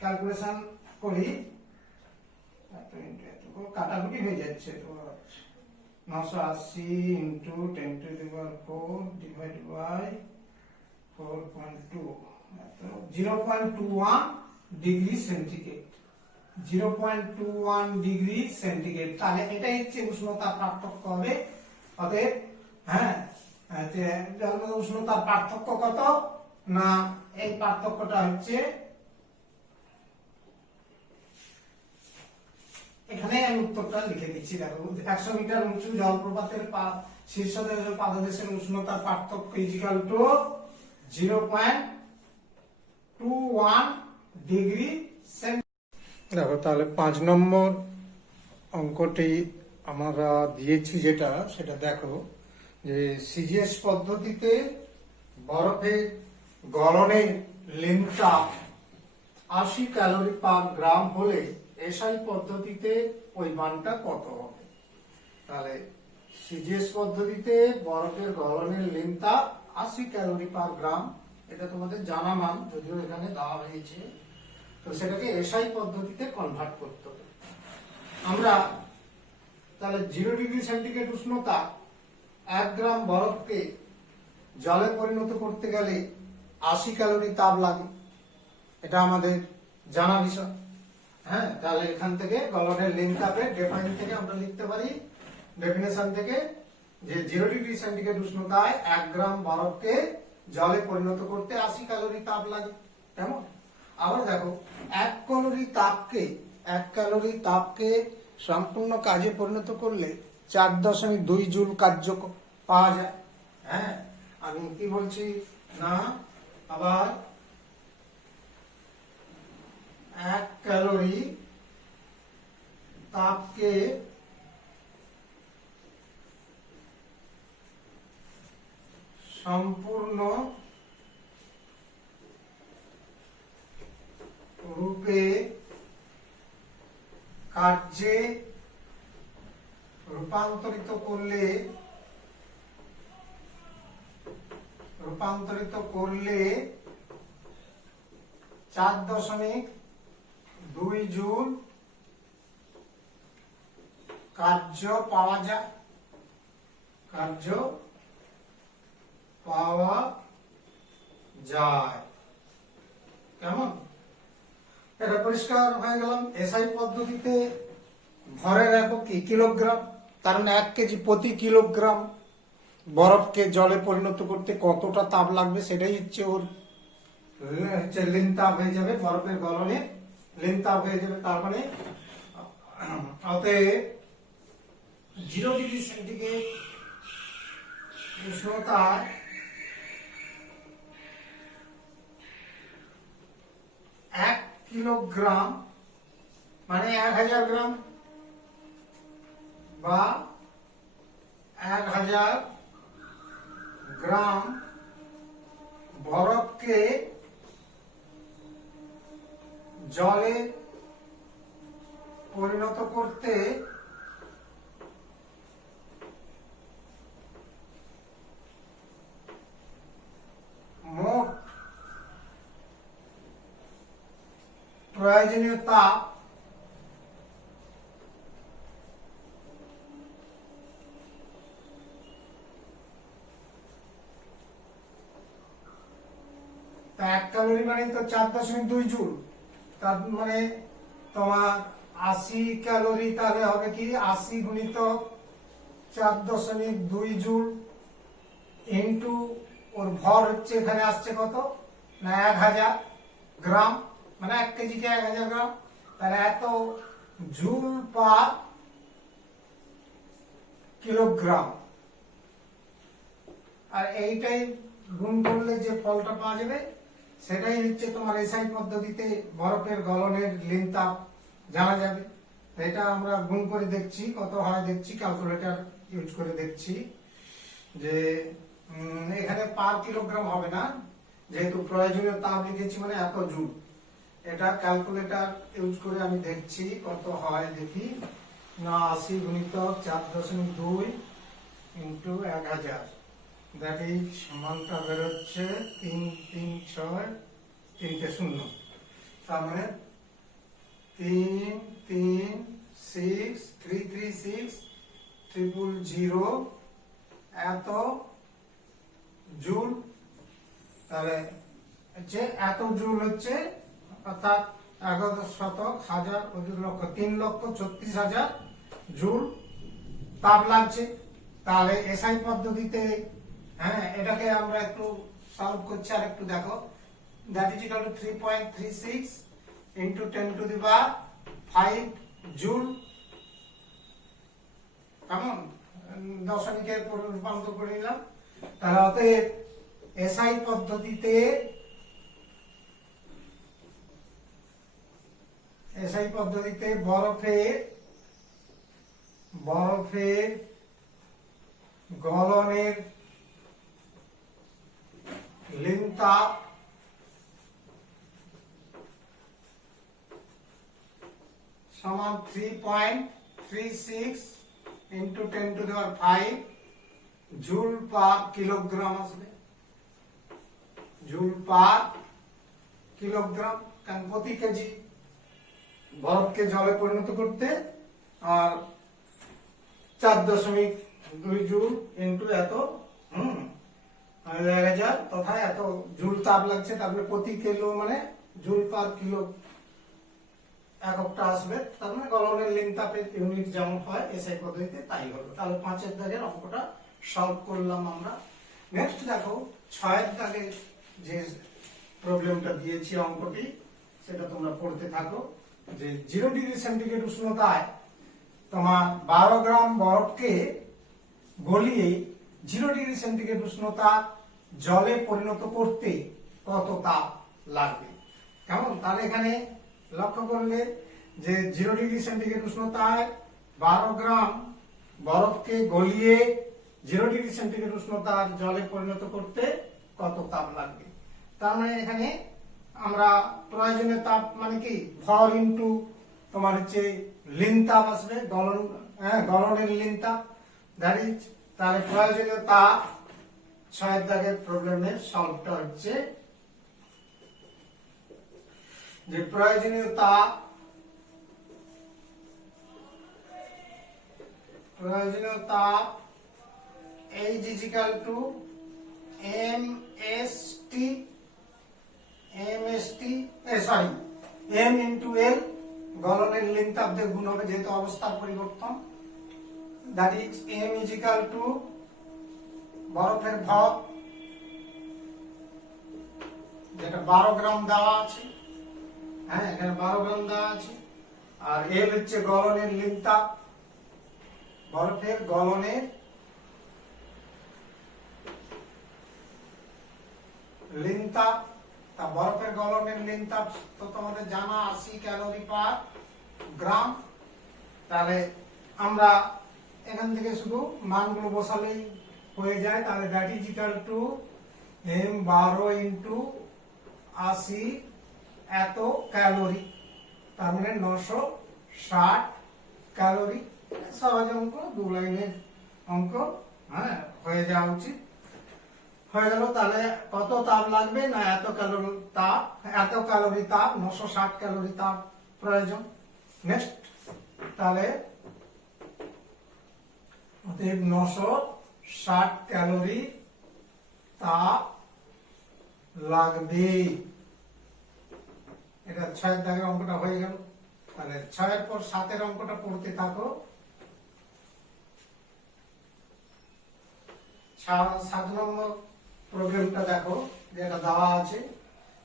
ক্যালকুলেশন করি, কাটাকুটি হয়ে যাচ্ছে তো, 980 into 10⁴ divide by 4.2, 0.21 degree centigrade, 0.21 degree centigrade. তাহলে এটাই হচ্ছে উষ্ণতার পার্থক্য হবে। অতএব হ্যাঁ, উষ্ণতার পার্থক্য কত না, এই পার্থক্যটা হচ্ছে, এখানে আমি উত্তরটা লিখে দিচ্ছি। দেখো 100 মিটার উঁচু জলপ্রপাতের শীর্ষদেশ ও পাদদেশের উষ্ণতার পার্থক্য ইজিক্যাল টু 0.21 ডিগ্রি সেন্টিগ্রেড। দেখো তাহলে 5 নম্বর অঙ্কটি আমরা দিয়েছি যেটা, সেটা দেখো যে সিজিএস পদ্ধতিতে বরফের গলনের লেন্থটা 80 ক্যালোরি পার গ্রাম হলে এসআই পদ্ধতিতে ওই মানটা কত হবে। তাহলে সিজিএস পদ্ধতিতে বরফের গলনের লেন্থটা 80 ক্যালোরি পার গ্রাম, এটা তোমাদের জানা মান, যদিও এখানে দেওয়া হয়েছে, তো সেটাকে এসআই পদ্ধতিতে কনভার্ট করতে হবে। আমরা তাহলে 0°C উষ্ণতা 1 গ্রাম বরফকে জলে পরিণত করতে গেলে 80 ক্যালোরি তাপ লাগে, এটা আমাদের জানা বিষয়। হ্যাঁ, তাহলে এখান থেকে গলনের লিন তাপের ডেফাইন থেকে আমরা লিখতে পারি, ডেফিনেশন থেকে, যে 0°C উষ্ণতায় 1 গ্রাম বরফকে জলে পরিণত করতে 80 ক্যালোরি তাপ লাগে। কেমন? আবার দেখো, 1 ক্যালোরি তাপকে সম্পূর্ণ কাজে পরিণত করলে 4.2 জুল কার্য পাওয়া যায়। হ্যাঁ, আমি কি বলছি না, আবার 1 ক্যালোরি তাপকে সম্পূর্ণ রূপে কার্যে রূপান্তরিত করলে 4.2 জুল কার্য পাওয়া যায়। কেমন? এটা পরিষ্কার হয়ে গেলাম। এসআই পদ্ধতিতে ভরের একক কি? কিলোগ্রাম। তার মানে 1 কেজি প্রতি কিলোগ্রাম বরফকে জলে পরিণত করতে কতটা তাপ লাগবে সেটাই হচ্ছে ওর লিন তাপ হয়ে যাবে, বরফের গলনে লিন তাপ হয়ে যাবে। তার মানে অতএব 0°C উষ্ণতায় 1 কিলোগ্রাম মানে 1000 গ্রাম বা 1000 গ্রাম বরফকে জলে পরিণত করতে মোট প্রয়োজনীয় তাপ 1 ক্যালোরি মানে তো 4.2 জুল। তার মানে তোমার 80 ক্যালোরি, তাহলে হবে কি 80 গুণিত 4.2 জুল ইন্টু ওর ভর হচ্ছে, এখানে আসছে কত না 1000 গ্রাম, মানে 1 কেজিকে 1000 গ্রাম, তাহলে এত জুল পার কিলোগ্রাম। আর এইটাই গুণ করলে যে ফলটা পাওয়া যাবে সেটাই হচ্ছে তোমার এসআই পদ্ধতিতে বরফের গলনের লিন তাপ জানা যাবে। এটা আমরা গুণ করে দেখছি কত হয়, দেখছি ক্যালকুলেটর ইউজ করে দেখছি যে এখানে পার কিলোগ্রাম হবে না, যেহেতু প্রয়োজনীয় তাপ লিখেছি মানে এত জুল। এটা ক্যালকুলেটর ইউজ করে আমি দেখছি কত হয়, দেখি না 80 গুণিত 4.2 ইন্টু 1000, দ্যাট ইজ মানটা বেরোচ্ছে 336, তার মানে 336,336,000 এত জুল। তাহলে হচ্ছে এত জুল হচ্ছে, অর্থাৎ 11 শতক হাজার 3,36,000 জুল তাপ লাগছে। তাহলে এসআই পদ্ধতিতে, হ্যাঁ, এটাকে আমরা একটু সলভ করছি আর একটু দেখো, that is equal two 3.36 into 10⁵ joule. কেমন? দশমিকের রূপান্তর করে নিলাম। তাহলে অতএব এসআই পদ্ধতিতে বরফের গলনের লিন তাপ সমান 3.36 ইন্টু 10⁵ জুল পার কিলোগ্রাম আসবে, জুল পার কিলোগ্রাম। কারণ প্রতি কেজি বরফকে জলে পরিণত করতে আর 4.2 জুল ইন্টু এত 1000 তথা এত জুল তাপ লাগছে, তারপরে প্রতি কিলো মানে জুল পার কিলো এককটা আসবে, তার মানে গলনের লিন তাপের ইউনিট যেমন হয় এসআই পদ্ধতিতে তাই হলো। তাহলে 5 দাগের অঙ্কটা সলভ করলাম আমরা। নেক্সট দেখো 6 দাগে যে প্রবলেমটা দিয়েছি অঙ্কটি, সেটা তোমরা পড়তে থাকো। যে 0 ডিগ্রি সেন্টিগ্রেড উষ্ণতায় তোমার 12 গ্রাম বরফকে গলিয়ে 0 ডিগ্রি সেন্টিগ্রেড উষ্ণতা জলে পরিণত করতে কত তাপ লাগবে? কেমন? তাহলে এখানে লক্ষ্য করলে যে 0 ডিগ্রি সেন্টিগ্রেড উষ্ণতায় 12 গ্রাম বরফকে গলিয়ে 0 ডিগ্রি সেন্টিগ্রেড উষ্ণতার জলে পরিণত করতে কত তাপ লাগবে। তার মানে এখানে আমরা প্রয়োজনীয় তাপ মানে কি ভর ইন্টু তোমার হচ্ছে লিন তাপ আসবে, গলনের লিন তাপ, দ্যাট ইজ তাহলে প্রয়োজনীয় তাপ 6 দাগের প্রবলেমের সলভটা হচ্ছে যে প্রয়োজনীয় তাপ H is equal to m into L, গলনের লিন তাপ দিয়ে গুণ হবে যেহেতু অবস্থার পরিবর্তন, that is m is equal to বরফের ভর যেটা 12 গ্রাম দেওয়া আছে, হ্যাঁ এখানে 12 গ্রাম দেওয়া আছে, আর L হচ্ছে গলনের লিন তাপ, বরফের গলনের লিন তাপ। তা বরফের গলনের লিন তাপ তো তোমাদের জানা 80 ক্যালোরি পার গ্রাম। তাহলে আমরা এখান থেকে শুধু মানগুলো বসালেই হয়ে যায়। তাহলে that is equal two m12 into 80 এত ক্যালোরি, তার মানে 960 ক্যালোরি। সহজ অঙ্ক, 2 লাইনের অঙ্ক, হ্যাঁ হয়ে যাওয়া উচিত। হয়ে গেল। তাহলে কত তাপ লাগবে না এত ক্যালোরি তাপ 960 ক্যালোরি তাপ প্রয়োজন। নেক্সট তাহলে 960 ক্যালোরি তাপ লাগবে। এটা 6 দাগের অঙ্কটা হয়ে গেল। তাহলে 6 এর পর 7 এর অঙ্কটা পড়তে থাকো। 7 নম্বর প্রবলেমটা দেখো, যেটা দেওয়া আছে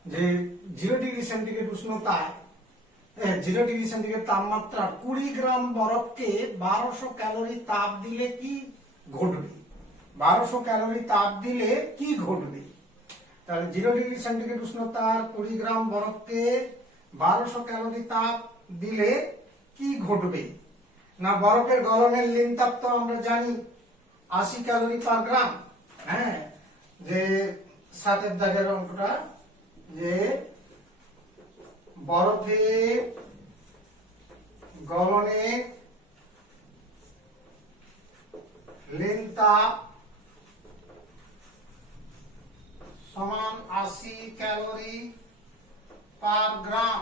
যে 0 ডিগ্রি সেন্টিগ্রেড উষ্ণতায় 0 ডিগ্রি সেন্টিগ্রেড তাপমাত্রা 20 গ্রাম বরফকে 1200 ক্যালোরি তাপ দিলে কি ঘটবে? 1200 ক্যালোরি তাপ দিলে কি ঘটবে? তাহলে 0 ডিগ্রি সেন্টিগ্রেড উষ্ণতার 20 গ্রাম বরফকে 1200 ক্যালোরি তাপ দিলে কি ঘটবে? না বরফের গলনের লিন তাপ তো আমরা জানি 80 ক্যালোরি পার গ্রাম। হ্যাঁ, যে 7 দাগের অঙ্কটা যে বরফের গলনের লিন তাপ সমান 80 ক্যালোরি পার গ্রাম।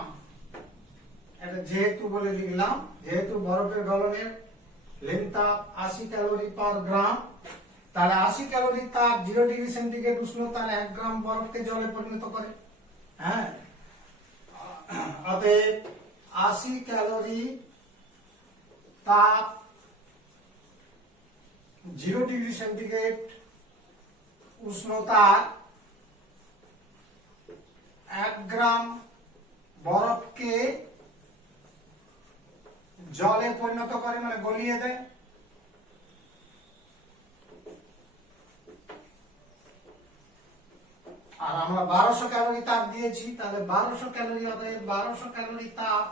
এটা যেহেতু বলে লিখলাম, যেহেতু বরফের গলনের লিন তাপ 80 ক্যালোরি পার গ্রাম, তাহলে 80 ক্যালোরি তাপ 0 ডিগ্রি সেন্টিগ্রেড উষ্ণতার 1 গ্রাম বরফকে জলে পরিণত করে। হ্যাঁ, অতএব 80 ক্যালোরি তাপ 0 ডিগ্রি সেন্টিগ্রেড উষ্ণতার 1 গ্রাম বরফকে জলে পরিণত করে, মানে গলিয়ে দেয়। আর আমরা 1200 ক্যালোরি তাপ দিয়েছি, তাহলে 1200 ক্যালোরি হবে 1200 ক্যালোরি তাপ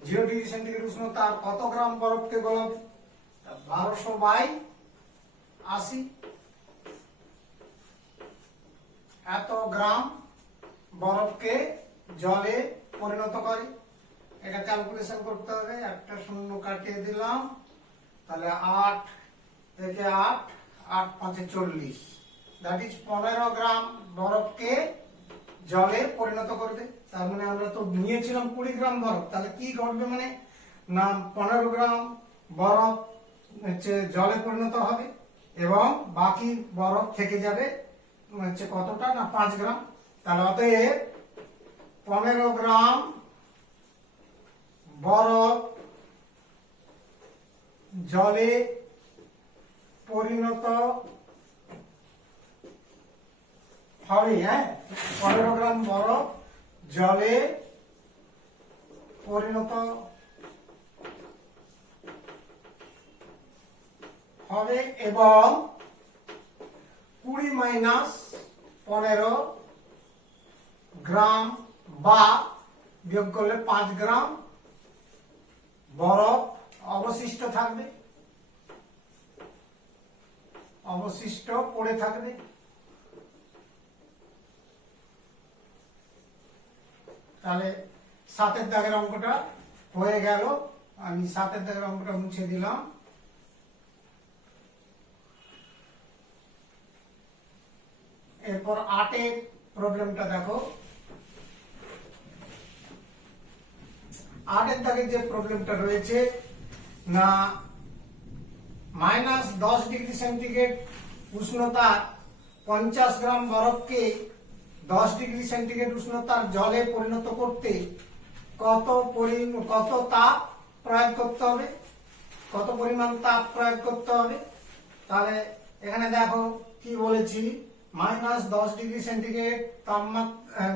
0 ডিগ্রি সেন্টিগ্রেড উষ্ণতার কত গ্রাম বরফকে গলাবে? 1200 বাই 80, এত গ্রাম বরফকে জলে পরিণত করে। এটা ক্যালকুলেশন করতে হবে, একটা শূন্য কাটিয়ে দিলাম, তাহলে 8 থেকে 8, 8 5 40, দ্যাট ইজ 15 গ্রাম বরফকে জলে পরিণত করবে। তার মানে আমরা তো নিয়েছিলাম 20 গ্রাম বরফ, তাহলে কি ঘটবে? মানে না 15 গ্রাম বরফ হচ্ছে জলে পরিণত হবে এবং বাকি বরফ থেকে যাবে হচ্ছে কতটা না 5 গ্রাম। তাহলে অতএব 15 গ্রাম বরফ জলে পরিণত হবে। 15 গ্রাম বরফ জলে পরিণত হবে এবং 20 মাইনাস 15 গ্রাম বা বিয়োগ করলে 5 গ্রাম বরফ অবশিষ্ট থাকবে, অবশিষ্ট পড়ে থাকবে। তাহলে 7 দাগের অঙ্কটা হয়ে গেল। আমি 7 দাগের অঙ্কটা মুছে দিলাম। এরপর 8 প্রবলেমটা দেখো। 8 দাগের যে প্রবলেমটা রয়েছে না -10 ডিগ্রি সেন্টিগ্রেড উষ্ণতার 50 গ্রাম বরফকে 10 ডিগ্রি সেন্টিগ্রেড উষ্ণতার জলে পরিণত করতে কত তাপ প্রয়োগ করতে হবে, কত পরিমাণ তাপ প্রয়োগ করতে হবে। তাহলে এখানে দেখো কি বলেছি, -10 ডিগ্রি সেন্টিগ্রেড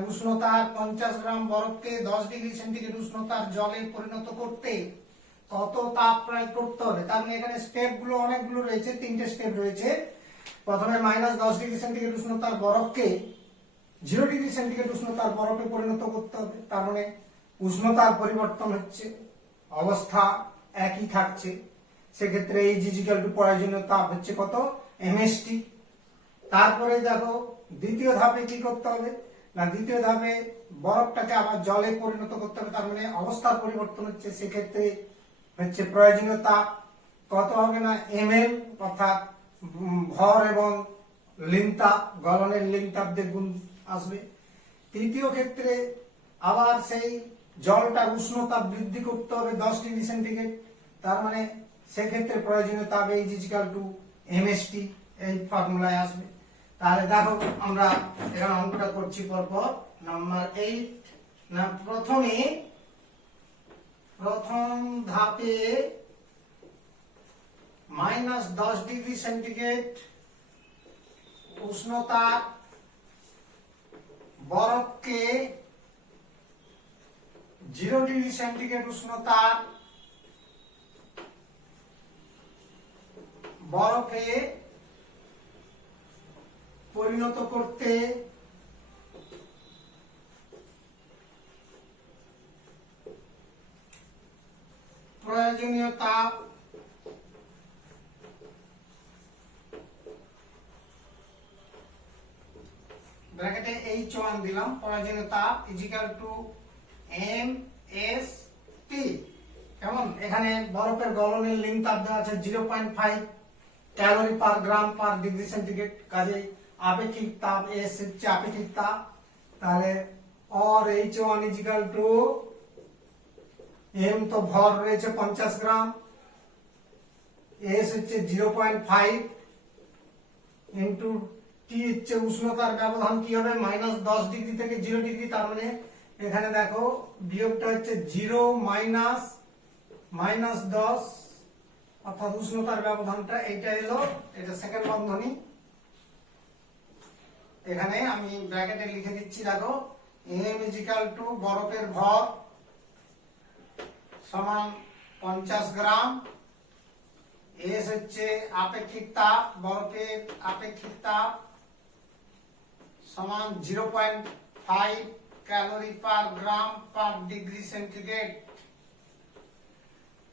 উষ্ণতার 50 গ্রাম বরফকে 10 ডিগ্রি সেন্টিগ্রেড উষ্ণতার জলে পরিণত করতে কত তাপ প্রয়োগ করতে হবে। তার মানে এখানে স্টেপ গুলো অনেকগুলো রয়েছে, 3টে স্টেপ রয়েছে। প্রথমে -10 ডিগ্রি সেন্টিগ্রেড উষ্ণতার বরফকে 0 ডিগ্রি সেন্টিগ্রেড উষ্ণতার বরফে পরিণত করতে হবে। তার মানে উষ্ণতার পরিবর্তন হচ্ছে, অবস্থা একই থাকছে। সেক্ষেত্রে H = প্রয়োজনীয় তাপ হচ্ছে কত, mst। তারপরে দেখো দ্বিতীয় ধাপে কি করতে হবে না, দ্বিতীয় ধাপে বরফটাকে আবার জলে পরিণত করতে হবে। তার মানে অবস্থার পরিবর্তন হচ্ছে, সেক্ষেত্রে হচ্ছে প্রয়োজনীয় তাপ কত হবে না ml, অর্থাৎ ভর এবং লিংতাপ, গলনের লিংতাপ দিয়ে গুণ আসবে। তৃতীয় ক্ষেত্রে আবার সেই জলটার উষ্ণতা বৃদ্ধি করতে হবে 10 ডিগ্রি সেন্টিগ্রেড। তার মানে সেক্ষেত্রে প্রয়োজনীয় তাপ H = mst, এই ফর্মুলায় আসবে। তাহলে দেখো আমরা এখানে অঙ্কটা করছি পরপর। নাম্বার 8 না, প্রথম ধাপে -10 ডিগ্রি সেন্টিগ্রেড উষ্ণতা বরফকে 0 ডিগ্রি সেন্টিগ্রেড উষ্ণতার বরফে পরিণত করতে প্রয়োজনীয় তাপ ব্র্যাকেটে H1 দিলাম, প্রয়োজনীয় তাপ = mst। কেমন, এখানে বরফের গলনের লিং তাপ দেওয়া আছে 0.5 ক্যালোরি পার গ্রাম পার ডিগ্রি সেন্টিগ্রেড। কাজে আপেক্ষিক তাপ S হচ্ছে আপেক্ষিক তাপ। তাহলে और H1 = m তো ভর রয়েছে 50 গ্রাম, S হচ্ছে 0.5 ইনটু T হচ্ছে উষ্ণতার ব্যবধান কি হবে -10 ডিগ্রি থেকে 0 ডিগ্রি। তার মানে এখানে দেখো বিয়োগটা হচ্ছে 0 -10, অর্থাৎ উষ্ণতার ব্যবধানটা এটা এলো, এটা সেকেন্ড বন্ধনী। এখানে আমি ব্র্যাকেটে লিখে দিচ্ছি, দেখো m = বরফের ভর সমান 50 গ্রাম, S হচ্ছে আপেক্ষিক তাপ, বরফের আপেক্ষিক তাপ সমান 0.5 ক্যালোরি পার গ্রাম পার ডিগ্রি সেন্টিগ্রেড।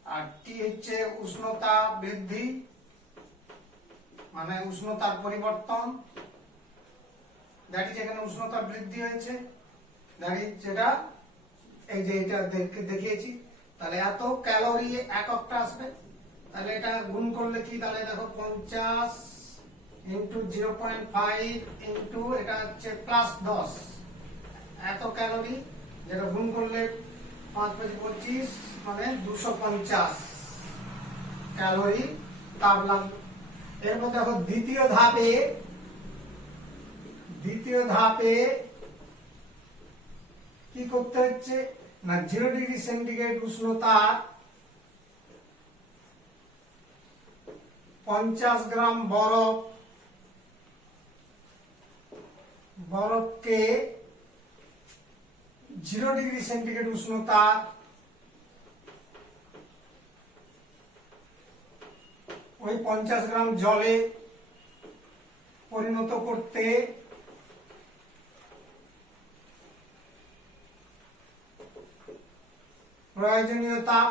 আর T হচ্ছে উষ্ণতা বৃদ্ধি, মানে উষ্ণতার পরিবর্তন। দ্যাট ইজ এখানে উষ্ণতা বৃদ্ধি হয়েছে, দ্যাট ইজ যেটা এই যে এটা দেখিয়েছি। তাহলে এত ক্যালোরি এককটা আসবে। তাহলে এটা গুণ করলে কি, তাহলে দেখো 50 ইনটু 0.5 ইনটু এটা হচ্ছে +10, এত ক্যালোরি, যেটা গুণ করলে 5 5 25 মানে 250 ক্যালোরি তাপ লাগবে। এরপর দেখো দ্বিতীয় ধাপে কি করতে হচ্ছে না 0 ডিগ্রি সেন্টিগ্রেড উষ্ণতা 50 গ্রাম বরফকে 0 ডিগ্রি সেন্টিগ্রেড উষ্ণতা ওই 50 গ্রাম জলে পরিণত করতে প্রয়োজনীয় তাপ,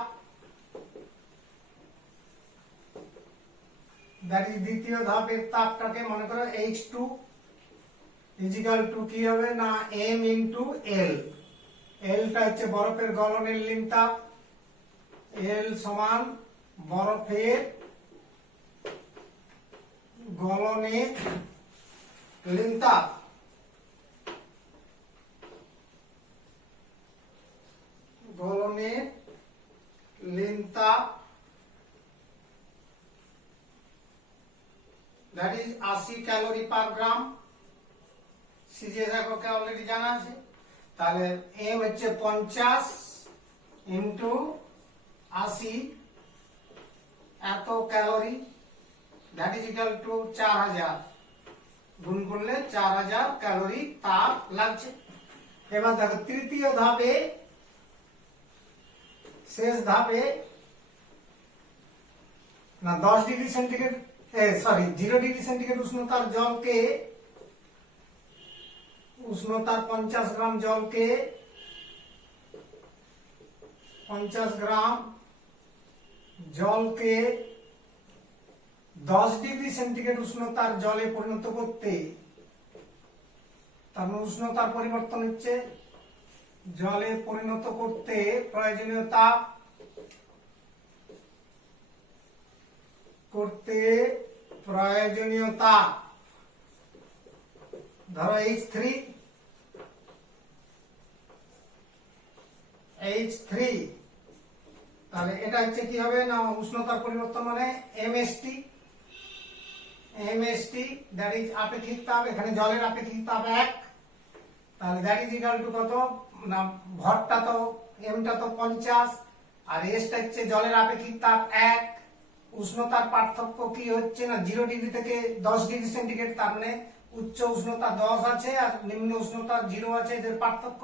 দ্যাট ইজ দ্বিতীয় ধাপের তাপটাকে মনে করো H2 ইজিক্যাল টু কি হবে না M ইন্টু L। এলটা হচ্ছে বরফের গলনের লিন তাপ, L সমান বরফের গলনের লিন তাপ। গলনের লিন তাপ that is 80 calorie per gram. CGS এককে অলরেডি জানা আছে। তাহলে এম হচ্ছে 50 ইন্টু 80 এত calorie, that is equal two 4000, গুণ করলে 4000 ক্যালোরি তাপ লাগছে। এবার দেখো তৃতীয় ধাপে শেষ ধাপে না 10 ডিগ্রি সেন্টিগ্রেড 0 ডিগ্রি সেন্টিগ্রেড উষ্ণতার জলকে উষ্ণতার 50 গ্রাম জলকে 10 ডিগ্রি সেন্টিগ্রেড উষ্ণতার জলে পরিণত করতে, তার মানে উষ্ণতার পরিবর্তন হচ্ছে, জলে পরিণত করতে প্রয়োজনীয় তাপ ধরো H3, তাহলে এটা হচ্ছে কি হবে না উষ্ণতার পরিবর্তন মানে MST দ্যাট ইজ আপেক্ষিক তাপ, এখানে জলের আপেক্ষিক তাপ 1, তাহলে দ্যাট ইজ ইকুয়াল টু কত না ভরটা তো এমটা তো 50 আর এসটা হচ্ছে জলের আপেক্ষিক তাপ 1। উষ্ণতার পার্থক্য কি হচ্ছে না 0 ডিগ্রি থেকে 10 ডিগ্রি সেন্টিগ্রেড, তার মানে উচ্চ উষ্ণতা 10 আছে আর নিম্ন উষ্ণতা 0 আছে, এদের পার্থক্য।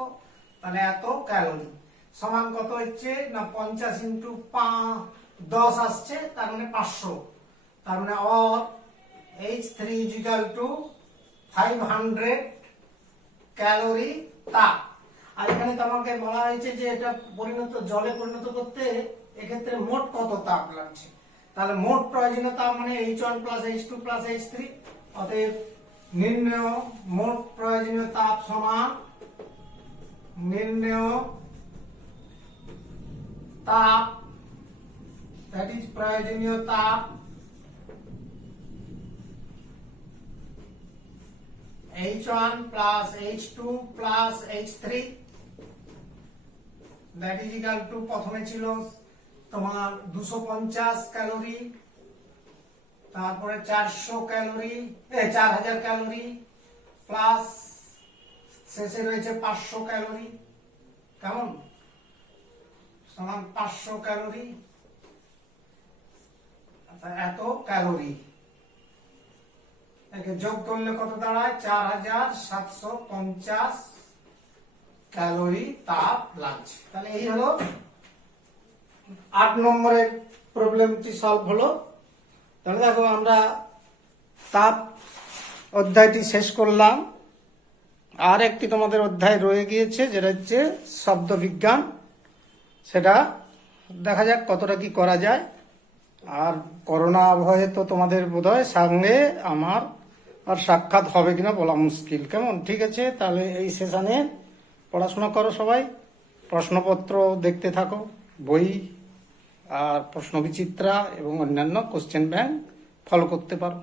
তাহলে এত ক্যালোরি সমান কত হচ্ছে না 50 ইন্টু 10 আসছে, তার মানে 500, তার মানে or H3 is equal to 500 calorie তাপ। আর এখানে তোমাকে বলা হয়েছে যে এটা জলে পরিণত করতে এক্ষেত্রে মোট কত তাপ লাগছে। তাহলে মোট প্রয়োজনীয় তাপ মানে H1 plus H2 plus H3, অতএব নির্ণেয় মোট প্রয়োজনীয় তাপ সমান নির্ণেয় তাপ, দ্যাট ইজ প্রয়োজনীয় তাপ H1 plus H2 plus H3 that is equal to প্রথমে ছিল তোমার 250 ক্যালোরি, তারপরে 4000 ক্যালোরি প্লাস শেষে রয়েছে 500 ক্যালোরি, কেমন সমান 500 ক্যালোরি, এত ক্যালোরি একে যোগ করলে কত দাঁড়ায় 4750 ক্যালোরি তাপ লাগছে। তাহলে এই হলো 8 নম্বরের প্রবলেমটি সলভ হলো। তাহলে দেখো আমরা তাপ অধ্যায়টি শেষ করলাম, আর একটি তোমাদের অধ্যায় রয়ে গিয়েছে যেটা হচ্ছে শব্দ বিজ্ঞান, সেটা দেখা যাক কতটা কি করা যায়। আর করোনা আবহে তো তোমাদের বোধহয় সঙ্গে আমার আর সাক্ষাৎ হবে কিনা বলা মুশকিল, কেমন ঠিক আছে। তাহলে এই সেশনে পড়াশোনা করো সবাই, প্রশ্নপত্র দেখতে থাকো, বই আর প্রশ্নবিচিত্রা এবং অন্যান্য কোশ্চেন ব্যাংক ফলো করতে পারো।